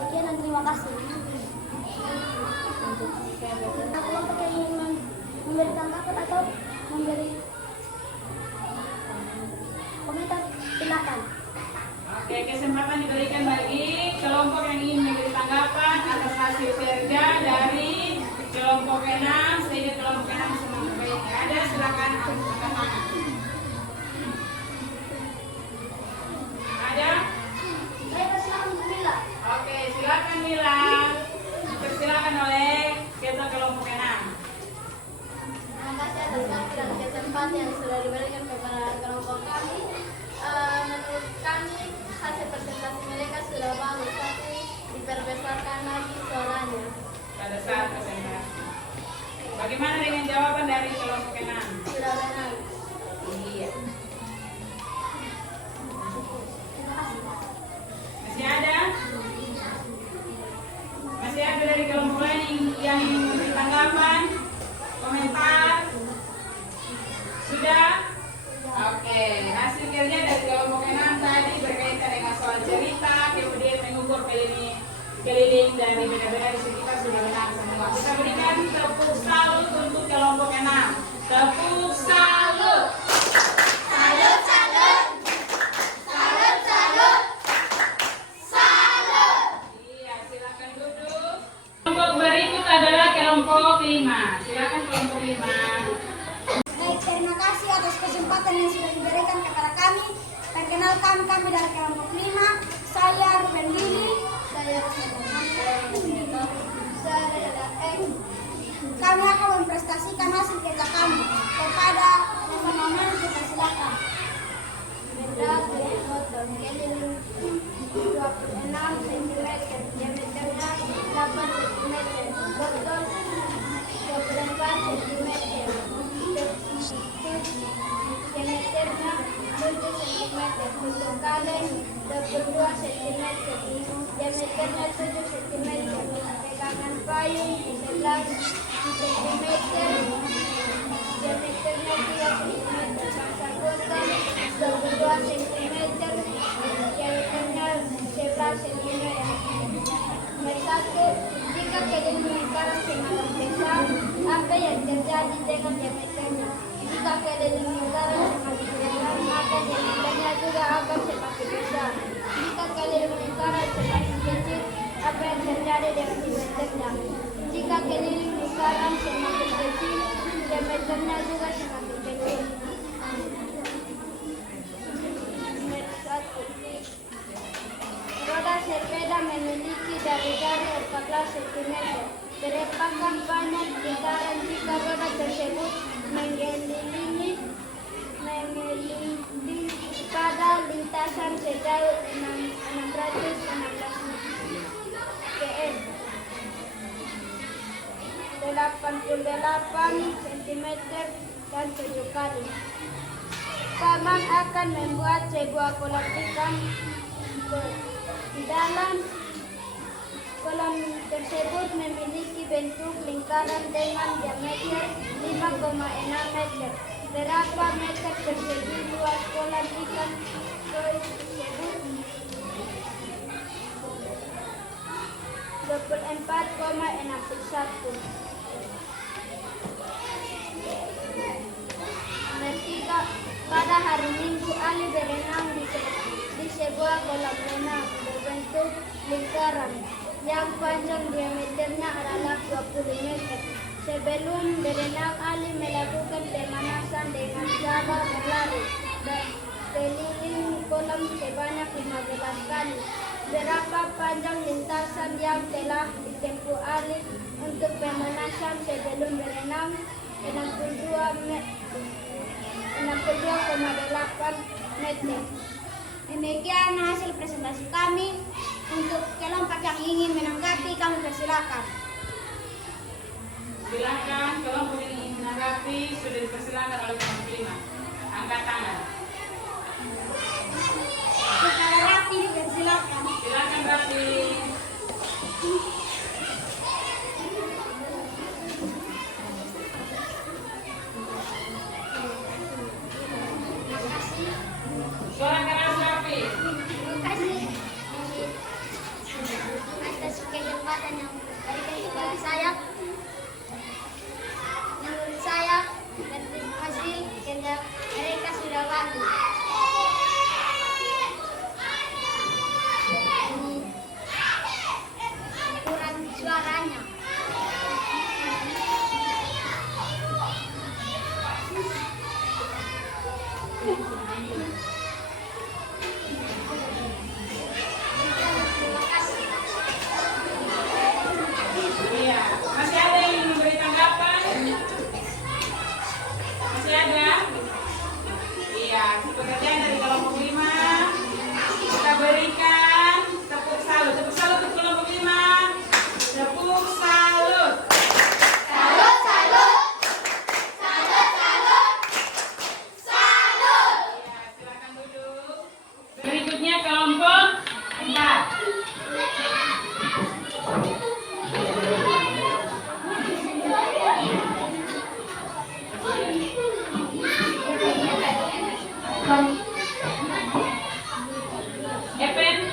Sekian dan terima kasih. Kelompok yang ingin memberi tanggapan atau memberi komentar, silakan. Oke, kesempatan diberikan bagi kelompok yang ingin memberi tanggapan atas hasil kerja dari kelompok 6 sehingga kelompok 6 semakin baik. Ada, silakan angkat tangan. Ada? Saya silakan Mila. Oke, silakan Mila. Dipersilakan oleh ketua kelompok 6. Terima kasih atas waktu dan kesempatan yang sudah diberikan kepada kelompok kami. Menurut kami hasil presentasi mereka sudah bagus, tapi diperbesarkan lagi soalnya. Pada saat presentasi. Bagaimana dengan jawaban dari kelompok 6? Sudah benar. Iya. Masih ada? Masih ada dari kelompok lain yang ingin memberi tanggapan, komentar? Sudah? Oke, hasil kerja dari kelompok 6 tadi berkaitan dengan soal cerita, kemudian mengukur keliling dari benda-benda di sekitar sudah benar semua. Kita berikan tepuk salut untuk kelompok 6. Tepuk salut. Salut, salut. Salut, salut. Salut. Iya, silakan duduk. Kelompok berikut adalah kelompok 5. Silakan kelompok 5. Baik, terima kasih atas kesempatan yang sudah diberikan kepada kami. Perkenalkan, kami dari kelompok 5. Saya Ruben Lili. Saya Kami akan memprestasikan hasil kerja kami kepada teman-teman. Kita silakan. berat motor keliling 26 cm, diameternya 8 cm, botol 24 cm, diameternya 7 cm, untuk kaleng 22 cm, diameternya 7 cm, pegangan payung 11 cm, diameternya 3 cm, pasang botol 22 cm, diameternya 11 cm. Nomor 1. Jika keliling lingkaran semakin besar, apa yang terjadi dengan diameternya? Jika keliling lingkaran semakin besar, maka diameternya juga akan semakin besar. Jika keliling lingkaran semakin kecil, apa yang terjadi dengan diameternya? Jika keliling lingkaran semakin kecil, diameternya juga semakin kecil. Nomor 1. Roda sepeda memiliki dari 14 cm. Berapakah banyak lingkaran jika roda tersebut mengelilingi pada lintasan sejauh 616 km? 88 cm dan 7 kali. Paman akan membuat sebuah kolam ikan. Di dalam kolam tersebut memiliki bentuk lingkaran dengan diameter 5,6 meter. Berapa meter persegi luas kolam ikan tersebut? 24,61. Ketika pada hari Minggu Ali berenang di sebuah kolam renang berbentuk lingkaran. yang panjang diameternya adalah 20 meter. Sebelum berenang, Ali melakukan pemanasan dengan cara berlari dan keliling kolam sebanyak 15 kali. Berapa panjang lintasan yang telah ditempuh Ali untuk pemanasan sebelum berenang? 62,8 meter. Demikian hasil presentasi kami. Untuk kelompok yang ingin menanggapi, kami persilakan. Silakan kelompok yang ingin menanggapi sudah dipersilakan oleh kelompok 5. Angkat tangan. Kepada Rafi dipersilakan. Silakan Rafi. Suara keras Rafi. Terima kasih atas kesempatan yang diberikan kepada saya. Menurut saya, dari hasil kerja mereka sudah bagus. Kurang suaranya. Terima kasih. Iya, masih ada yang ingin memberi tanggapan? Masih ada? Iya, pekerjaan dari kelompok 5 kita berikan tepuk salut. Tepuk salut untuk kelompok 5. Tepuk salut. Salut, salut. Salut, salut. Salut. Iya, silakan duduk. Berikutnya kelompok 4. Epen.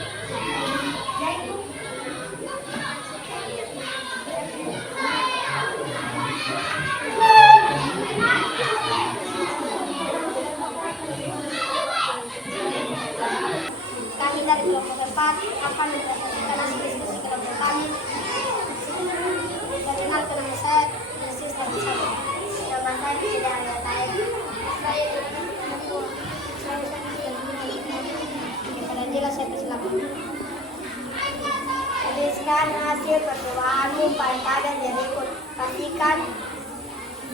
Kami dari kelompok 4 akan mempresentasikan hasil diskusi kelompok kami. Perkenalkan nama saya Yesus dan saya. Nama saya tidak ada saya. Kepada Jela saya persilakan. Tuliskan hasil percobaan pada berikut. Pastikan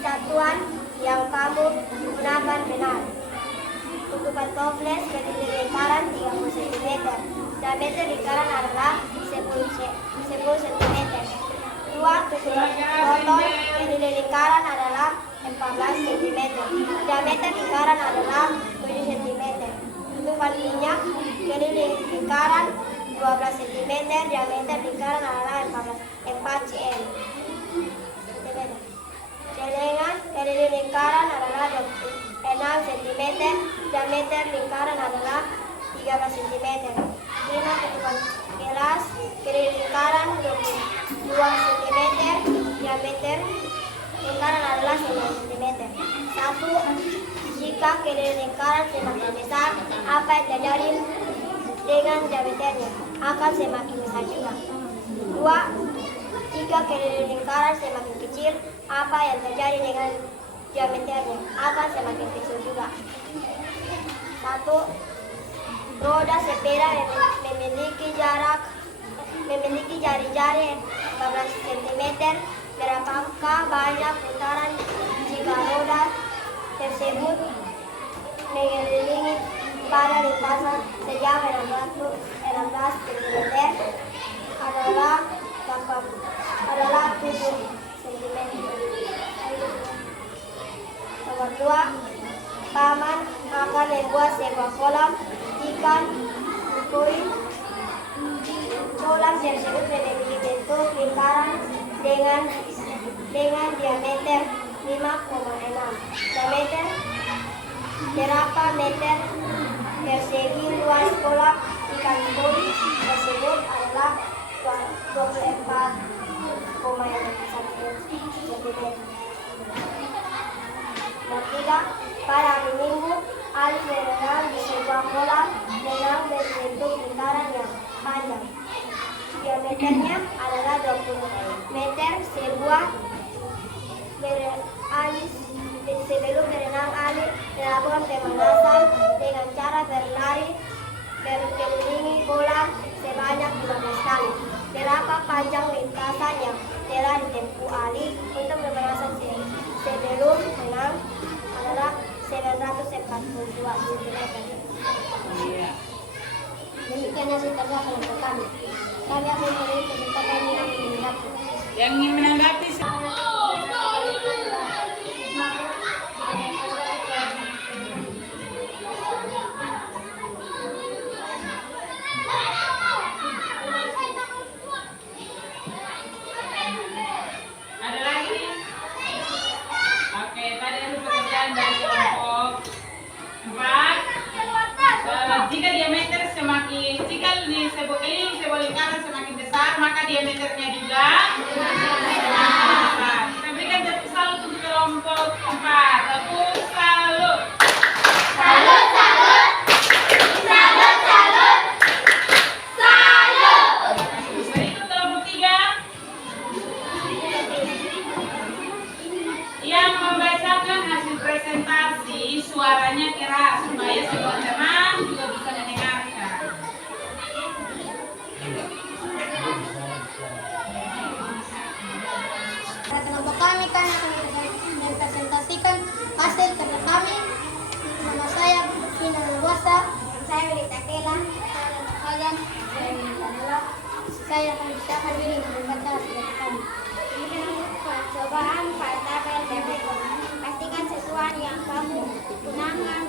satuan yang kamu gunakan benar. Tutupan toples berdiri lingkaran 30 cm. Diameter lingkaran adalah 10 cm. Dua tutupan botol berdiri lingkaran adalah 14 cm. Diameter lingkaran adalah 7 cm. Tutupan minyak keliling lingkaran 12 cm. Diameter lingkaran adalah 4 cm. Celengan keliling lingkaran adalah 6 cm. Diameter lingkaran adalah 13 cm. Lima tutupan gelas keliling lingkaran 2 cm. Diameter lingkaran adalah 9 cm. Satu, jika keliling lingkaran semakin besar, apa yang terjadi dengan diameternya akan semakin besar juga. Dua, jika keliling lingkaran semakin kecil, apa yang terjadi dengan diameternya akan semakin kecil juga. Satu, roda sepeda memiliki jari-jari 14 cm. Berapakah banyak putaran jika roda tersebut mengelilingi pada lintasan sejauh 16 cm? Adalah 7 cm. Nomor 2, paman akan membuat sebuah kolam ikan koi. Kolam tersebut memiliki bentuk lingkaran dengan diameter 5,6 diameter. Berapa meter persegi luas kolam ikan koi tersebut? Adalah 24,1 cm. Nomor 3, pada hari Minggu, Ali berenang di sebuah kolam renang berbentuk lingkaran yang panjang. Diameternya melakukan pemanasan dengan cara berkelilingi kolam sebanyak 15 kali. Berapa panjang lintasan yang telah ditempuh Ali untuk pemanasan sebelum renang adalah 742 cm. Iya. Demikian hasil kerja kelompok kami. Kami akan memberi kesempatan yang menanggapi. Yang ingin menanggapi ada lagi? Oke, tadi ada pekerjaan dari kelompok 4. Jika diameter jika di sebuah keliling sebuah lingkaran semakin besar, maka diameternya juga semakin besar. Kita berikan satu salut untuk kelompok 4. Satu salut. Salut, salut. Salut, salut. Salut. Berikut kelompok 3 yang membacakan hasil presentasi, suaranya keras supaya semua teman juga bisa mendengarkan. Pada kelompok kami akan mempresentasikan hasil kerja kami. Nama saya Vina Luasa, saya Melita Kela, kalian saya Melita Nela. Saya akan bisakan diri membaca hasil kerja kami. Percobaan pada PLTP, pastikan sesuatu yang kamu gunakan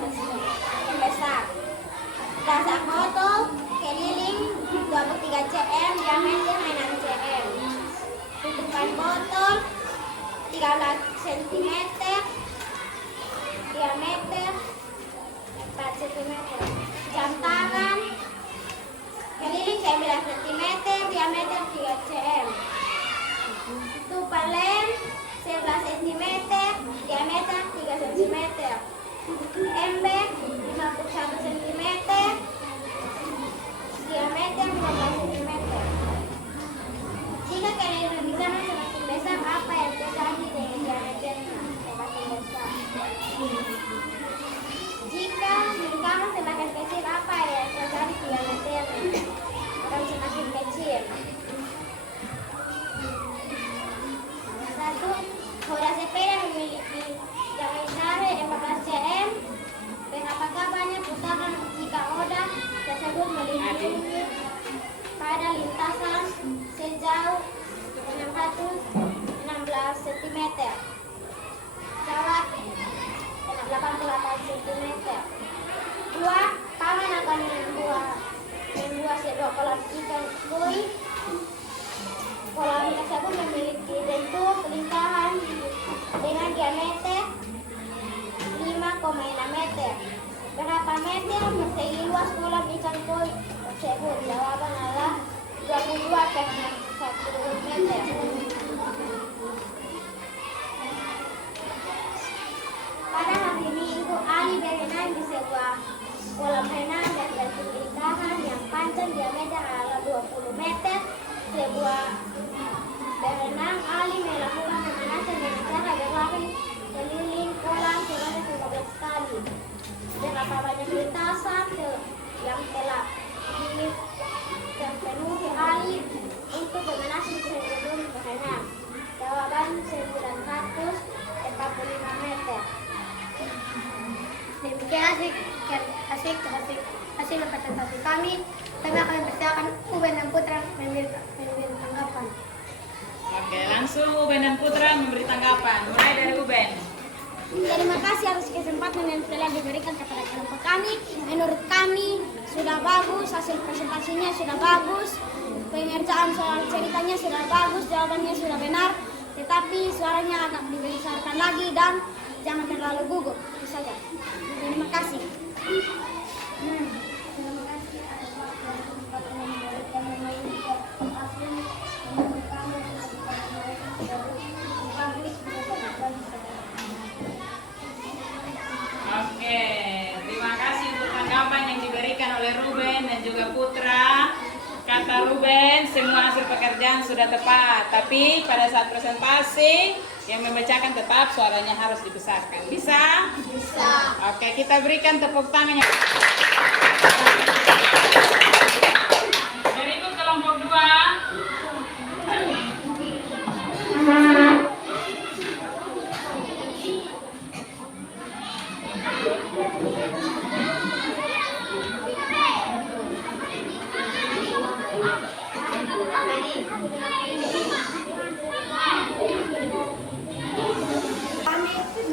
yang besar. Dasar botol keliling 23 cm, diameter 6 cm. Tutupan botol 13 cm, diameter 4 cm. Jam tangan keliling 19 cm, diameter 3 cm. Tutupan lem 11 cm, diameter 3 cm. Ember 51 cm, diameter 15 cm. Jika kalian rencana semakin besar, apa yang terjadi dengan diameternya semakin besar? Jika lingkaran semakin kecil, apa yang terjadi diameternya akan semakin kecil? Satu, roda sepeda memiliki diameter 14 cm. Berapakah banyak putaran jika roda tersebut melintasi pada lintasan sejauh 616 cm? Jawab, 88 cm. Dua, tangan akan membuat sebuah kolam ikan koi. Kolam tersebut memiliki bentuk lingkaran dengan diameter 5,6 meter. Berapa meter persegi luas kolam ikan koi tersebut? Jawaban adalah 22,1 meter. Pada hari Minggu, Ali berenang di sebuah kolam renang dan bentuk lingkaran yang panjang diameter adalah 20 meter. Sebuah berenang, Ali melakukan pemanasan dengan cara berlari keliling kolam sebanyak 15 kali. Berapa banyak lintasan yang telah dipenuhi Ali untuk pemanasan sebelum berenang? Jawaban 945 meter. Demikian hasil presentasi kami. Kami akan mempersiapkan Uben dan Putra memberi tanggapan. Oke, langsung Uben dan Putra memberi tanggapan. Mulai dari Uben. Terima kasih atas kesempatan yang telah diberikan kepada kelompok kami. Menurut kami sudah bagus, hasil presentasinya sudah bagus, pengerjaan soal ceritanya sudah bagus, jawabannya sudah benar, tetapi suaranya agak dibesarkan lagi dan jangan terlalu gugup. Itu saja. Terima kasih. Terima kasih atas waktu dan kesempatan yang diberikan menyampaikan hasil menurut kami bagus, Oke, terima kasih untuk tanggapan yang diberikan oleh Ruben dan juga Putra. Kata Ruben, semua hasil pekerjaan sudah tepat, tapi pada saat presentasi Yang membacakan tetap suaranya harus dibesarkan. Bisa? Bisa. Oke, kita berikan tepuk tangannya. Berikut kelompok 2.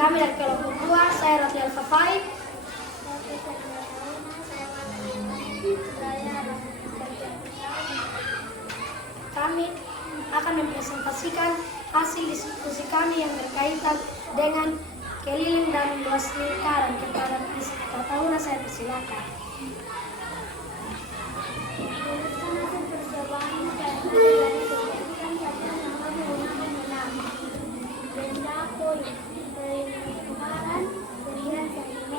Kami dari kelompok 2, saya Roti Al-Fafai. Kami akan mempresentasikan hasil diskusi kami yang berkaitan dengan keliling dan luas lingkaran. Kepada Tauna saya persilakan. Lingkaran berian cm,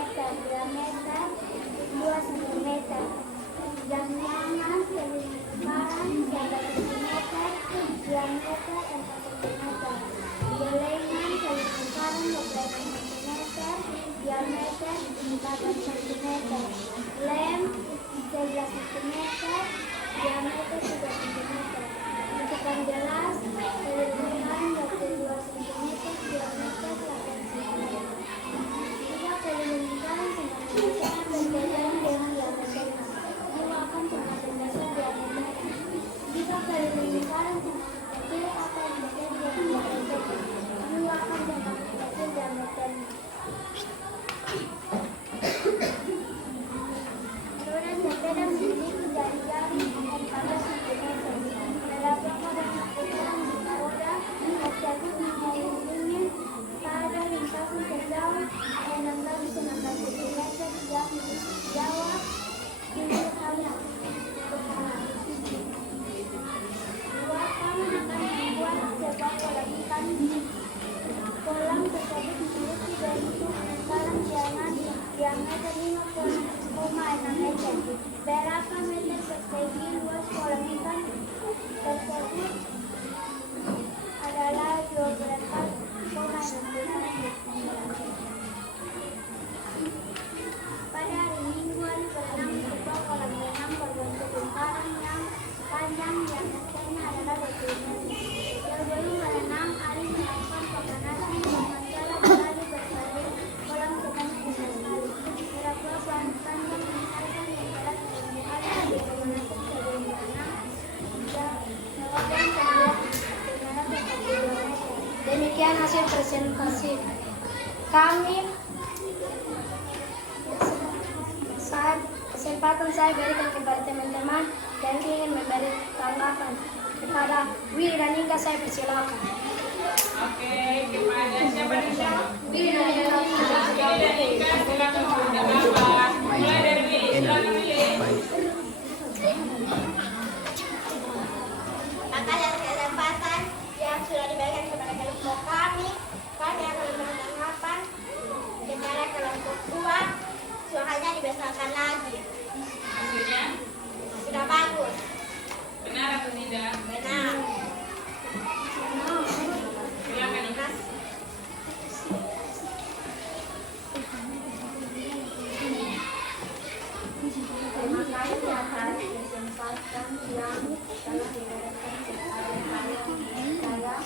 diameter 2 cm. Jangan lingkaran 11 cm, diameter 4 cm. Bilangan lingkaran 12 cm, diameter 14 cm. Lem 11 cm, diameter 3 cm. Untuk yang jelas, lingkaran 22 cm, diameter 8 cm. Jika lingkaran semakin besar berjalan dengan diameter, maka akan semakin besar diameter. Jika lingkaran semakin kecil akan besar diameter, maka akan semakin kecil diameter. Saluran sepeda memiliki jari-jari 14 cm. Dalam pada lingkaran roda terjadi mengalirnya pada lintasan sejauh 16-19 cm yang jauh ini sekali buatan akan membuat sebuah kolam ikan. Kolam tersebut memiliki bentuk lingkaran dengan diameter 5,6 meter. Berapa meter persegi luas kolam ikan tersebut adalah 24,6 meter. Pada hari Minggu hari berenang di sebuah kolam renang berbentuk lingkaran yang panjang diameternya adalah 20 meter. Sebelum berenang, Ali melakukan pemanasan dengan cara berlari bersalin kolam sebanyak 5 kali. Beberapa pelan-pelan yang meningkatkan lingkaran permukaan dari pemanasan sebelum berenang dan kemudian kebenaran 42 meter. Demikian hasil presentasi kami. Kesempatan saya berikan kepada teman-teman yang ingin memberi tanggapan. Kepada Willy dan Nika saya persilakan. Oke, kepada siapa nih? Willy dan Nika. Silakan memberikan apa? Mulai dari Willy. Silakan Willy. Maka dari kesempatan yang sudah diberikan kepada kelompok kami akan memberikan tanggapan kepada kelompok 2. Suaranya dibesarkan lagi. Hasilnya Sudah bagus. benar atau tidak? Benar. Silakan Nika. Terima kasih atas kesempatan yang telah diberikan kepada saya.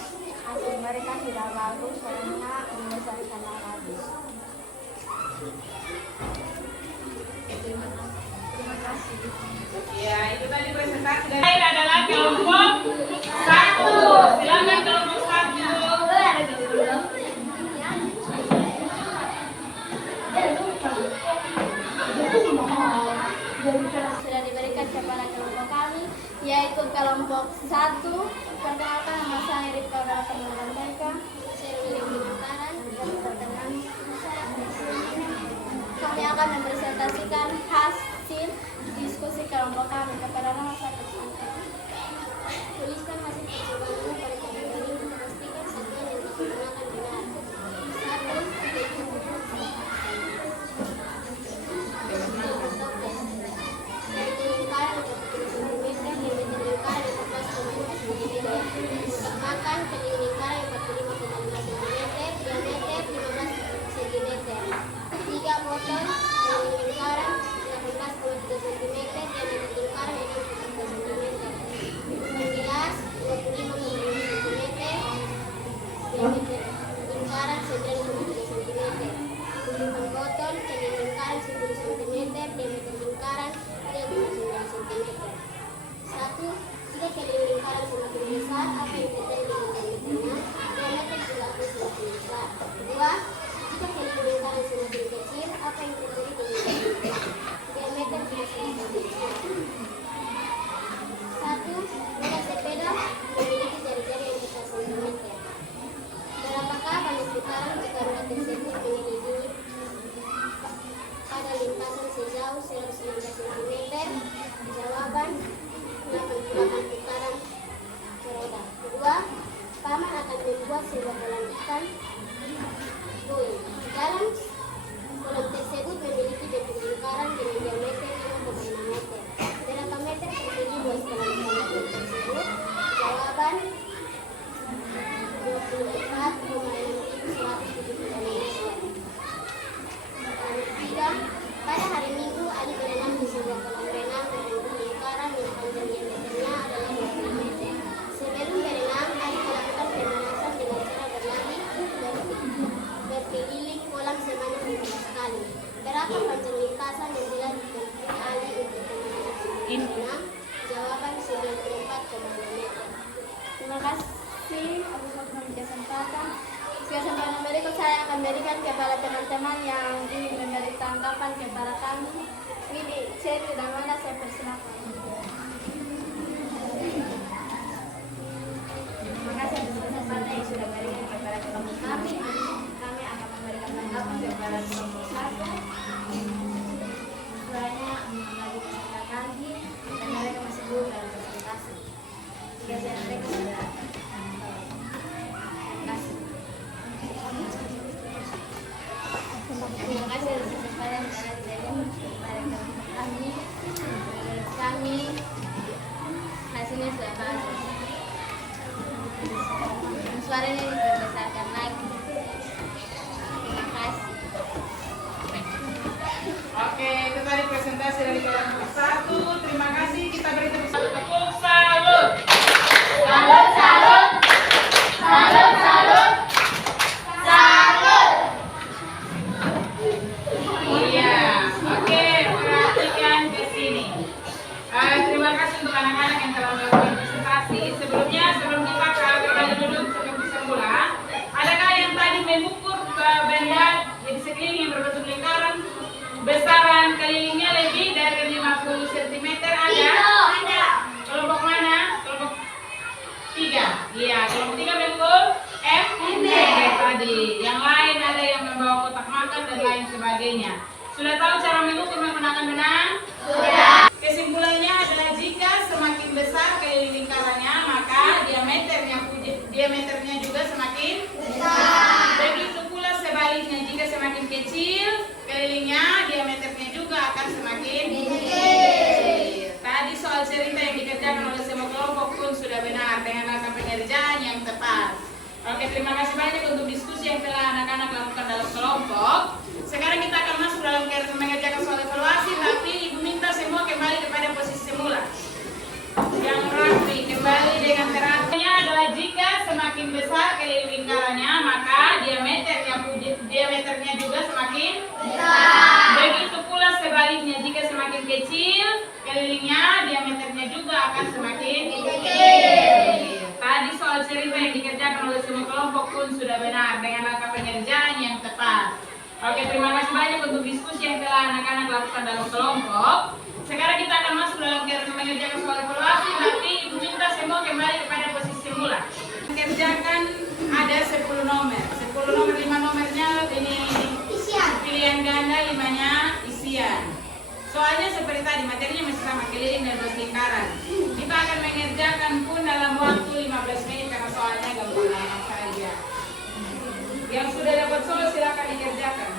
Hasil mereka sudah bagus karena dibesarkan lagi. Terima kasih. Ya, itu tadi presentasi dari saya adalah kelompok 1. Silakan kelompok 1. Sudah diberikan kepada kelompok kami, yaitu kelompok 1. Perkenalkan nama saya Rifka Perkenalan mereka. Saya Willy Bukaran dan perkenalan kami akan mempresentasikan hasil diskusi kelompok kami kepada nama saya persilakan. Tuliskan hasil percobaan pada kategori untuk memastikan satuan yang digunakan benar. 1. Makan keliling lingkaran 45,5 cm. botol dengan lingkaran 18,3 cm, diameter lingkaran 6,3 cm. Minuman gelas 25,5 cm, diameter lingkaran 9,3 cm. Gunungan botol dengan lingkaran 10 cm, diameter lingkaran 3,9 cm. 1. Jika keliling lingkaran semakin besar, apa yang terjadi dengan diameternya? Diameter juga akan semakin besar. 2. Jika keliling lingkaran semakin kecil, apa yang terjadi dengan diameternya? Diameter juga semakin kecil. 1. Roda sepeda memiliki jari-jari yang besar cm. Berapakah panjang putaran jika roda tersebut memiliki pada lintasan sejauh 119 cm? Jawaban 88 putaran roda. 2. Paman akan membuat sebuah kolam ikan. Dalam kolam tersebut memiliki bentuk lingkaran dengan diameter 5,5 meter. Berapa meter persegi luas kolam ikan tersebut? Jawaban 24,6172 meter. 3. Pada hari Minggu, Ali berenang di sebuah kolam renang berbentuk lingkaran yang panjang diameternya adalah 20 meter. Sebelum berenang, Ali melakukan pemanasan dengan cara berlari berkeliling kolam sebanyak 15 kali. Berapa panjang lintasan yang telah ditempuh Ali untuk pemanasan berenang? Jawaban 94,2 meter. Terima kasih atas kesempatan. Kesempatan berikut saya akan berikan kepada teman-teman yang ingin memberi tanggapan kepada kami. Ini Cherry dan Manda, saya persilakan. Terima kasih atas kesempatan yang sudah berikan kepada kelompok kami. Kami akan memberikan tanggapan kepada kelompok 1. Suaranya lagi kita kaji dan mereka masih belum dalam presentasi. Jika saya mereka sudah terima kasih atas kesempatan yang diberikan kepada kami. Hasilnya sudah bagus. Suaranya diperbesarkan lagi. Terima kasih. Oke, itu tadi presentasi dari kelompok 1. Terima kasih. Kita beri tepuk salut. Salut, salut. Salut, salut. Salut. Iya, oke, perhatikan ke sini. Terima kasih untuk anak-anak yang telah melakukan presentasi. Sebelum kita kembali dulu sebelum semula, adakah yang tadi mengukur benda di sekeliling yang berbentuk lingkaran, besaran kelilingnya lebih dari 50 cm? Ada? Ada. Kelompok mana? Kelompok 3. Iya, kelompok 3 betul. F tadi. Yang lain ada yang membawa kotak makan dan lain sebagainya. Sudah tahu cara mengukur menggunakan benang? Sudah. Kesimpulannya adalah jika semakin besar keliling lingkarannya, maka diameternya juga semakin besar. Begitu pula sebaliknya, jika semakin kecil kelilingnya, diameternya juga akan semakin kecil. Tadi soal cerita yang dikerjakan oleh semua kelompok pun sudah benar dengan langkah pengerjaan yang tepat. Oke, terima kasih banyak untuk diskusi yang telah anak-anak lakukan dalam kelompok. Sekarang kita akan masuk dalam mengerjakan soal evaluasi, tapi Ibu minta semua kembali kepada posisi semula. Yang rapi, kembali dengan terakhirnya adalah jika semakin besar keliling lingkarannya, maka diameternya juga semakin besar. Begitu pula sebaliknya, jika semakin kecil kelilingnya, diameternya juga akan semakin kecil. Tadi soal cerita yang dikerjakan oleh semua kelompok pun sudah benar dengan langkah pengerjaan yang tepat. Oke, terima kasih banyak untuk diskusi yang telah anak-anak lakukan dalam kelompok. Sekarang kita akan masuk dalam mengerjakan soal evaluasi, tapi Ibu minta semua kembali kepada posisi semula. Mengerjakan ada 10 nomor. 10 nomor, 5 nomornya ini isian. Pilihan ganda, 5-nya isian. Soalnya seperti tadi, materinya masih sama, keliling dan lingkaran. Kita akan mengerjakan pun dalam waktu 15 menit karena soalnya gampang saja. Yang sudah dapat soal silakan dikerjakan.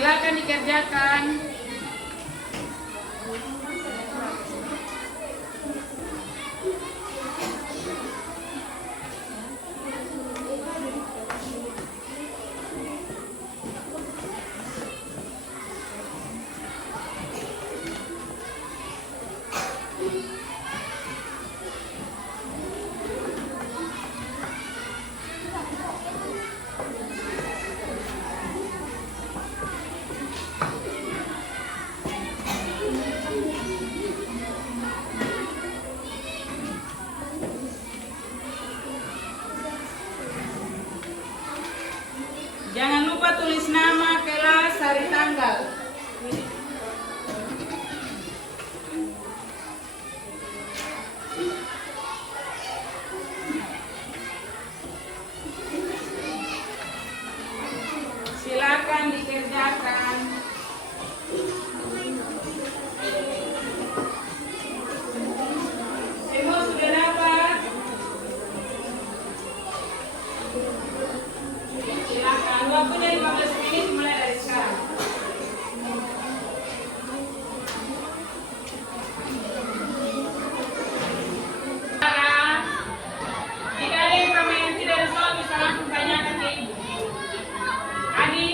Silakan dikerjakan. Jangan lupa tulis nama, kelas, hari, tanggal. Silakan dikerjakan. Semua sudah dapat? Silakan, waktunya 15 menit mulai dari sekarang. Jika ada yang yang tidak resolve, bisa langsung tanyakan ke ibu. Adi,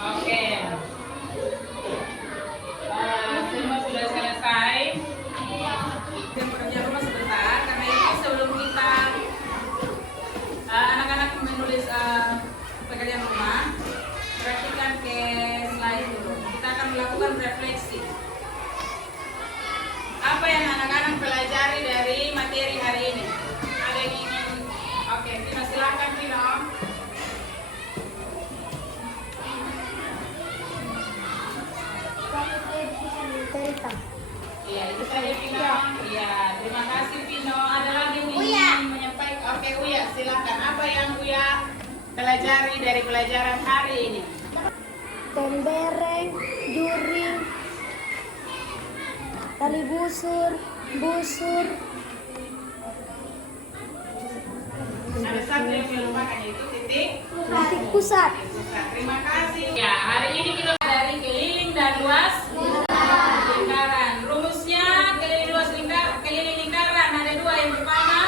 Oke. Semua sudah selesai. Dan pekerjaan rumah sebentar. Karena itu sebelum kita anak-anak menulis pekerjaan rumah, perhatikan ke slide dulu. Kita akan melakukan refleksi. Apa yang anak-anak pelajari dari materi hari ini? Ada yang ingin? Oke, Vino silakan Vino. Cerita. Iya, itu saja Vino. Iya, terima kasih Vino. Ada lagi yang ingin menyampaikan? Oke, Uya, silakan. Apa yang Uya pelajari dari pelajaran hari ini? Tembereng, juring, tali busur, busur. Ada satu yang saya lupakan yaitu titik. Titik pusat. Terima kasih. Ya, hari ini kita dari keliling dan luas lingkaran. Rumusnya keliling lingkaran ada dua. Yang pertama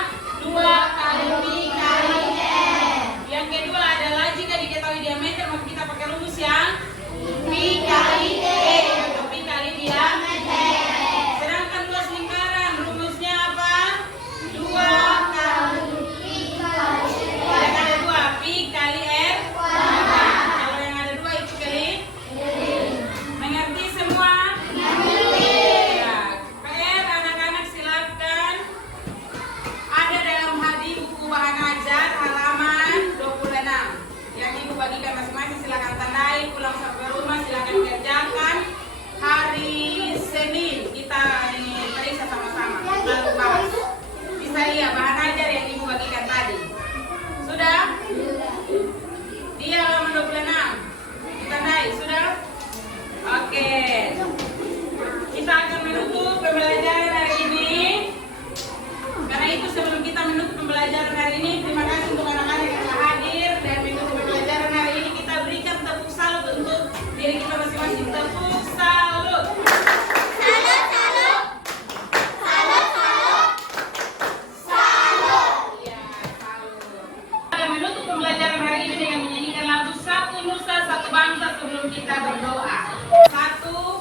2 kali pi kali r. Yang kedua adalah jika diketahui diameter maka kita pakai rumus yang pi kali e atau pi kali diameter. Sedangkan luas lingkaran rumusnya apa? 2 kali yang ada 2 pi kali r. Kalau yang ada 2 itu kali. Mengerti semua? Ya. PR anak-anak silakan. Ada dalam hadi buku bahan ajar halaman 26. Yang ibu bagikan masing-masing silakan tandai. Pulang sampai rumah silakan kerjakan. Hari Senin kita ini periksa sama-sama. Lalu bahas. Bisa lihat bahan ajar yang ibu bagikan tadi. Sudah? Dia halaman 26. Ditandai, sudah? Oke. Kita akan menutup pembelajaran hari ini. Karena itu sebelum kita menutup pembelajaran hari ini, terima kasih untuk anak-anak yang telah hadir dan menutup pembelajaran hari ini. Kita berikan tepuk salut untuk diri kita masing-masing. Tepuk salut. Iya, salut. Kita akan menutup pembelajaran hari ini dengan menyanyikan lagu Satu Nusa Satu Bangsa sebelum kita berdoa. 1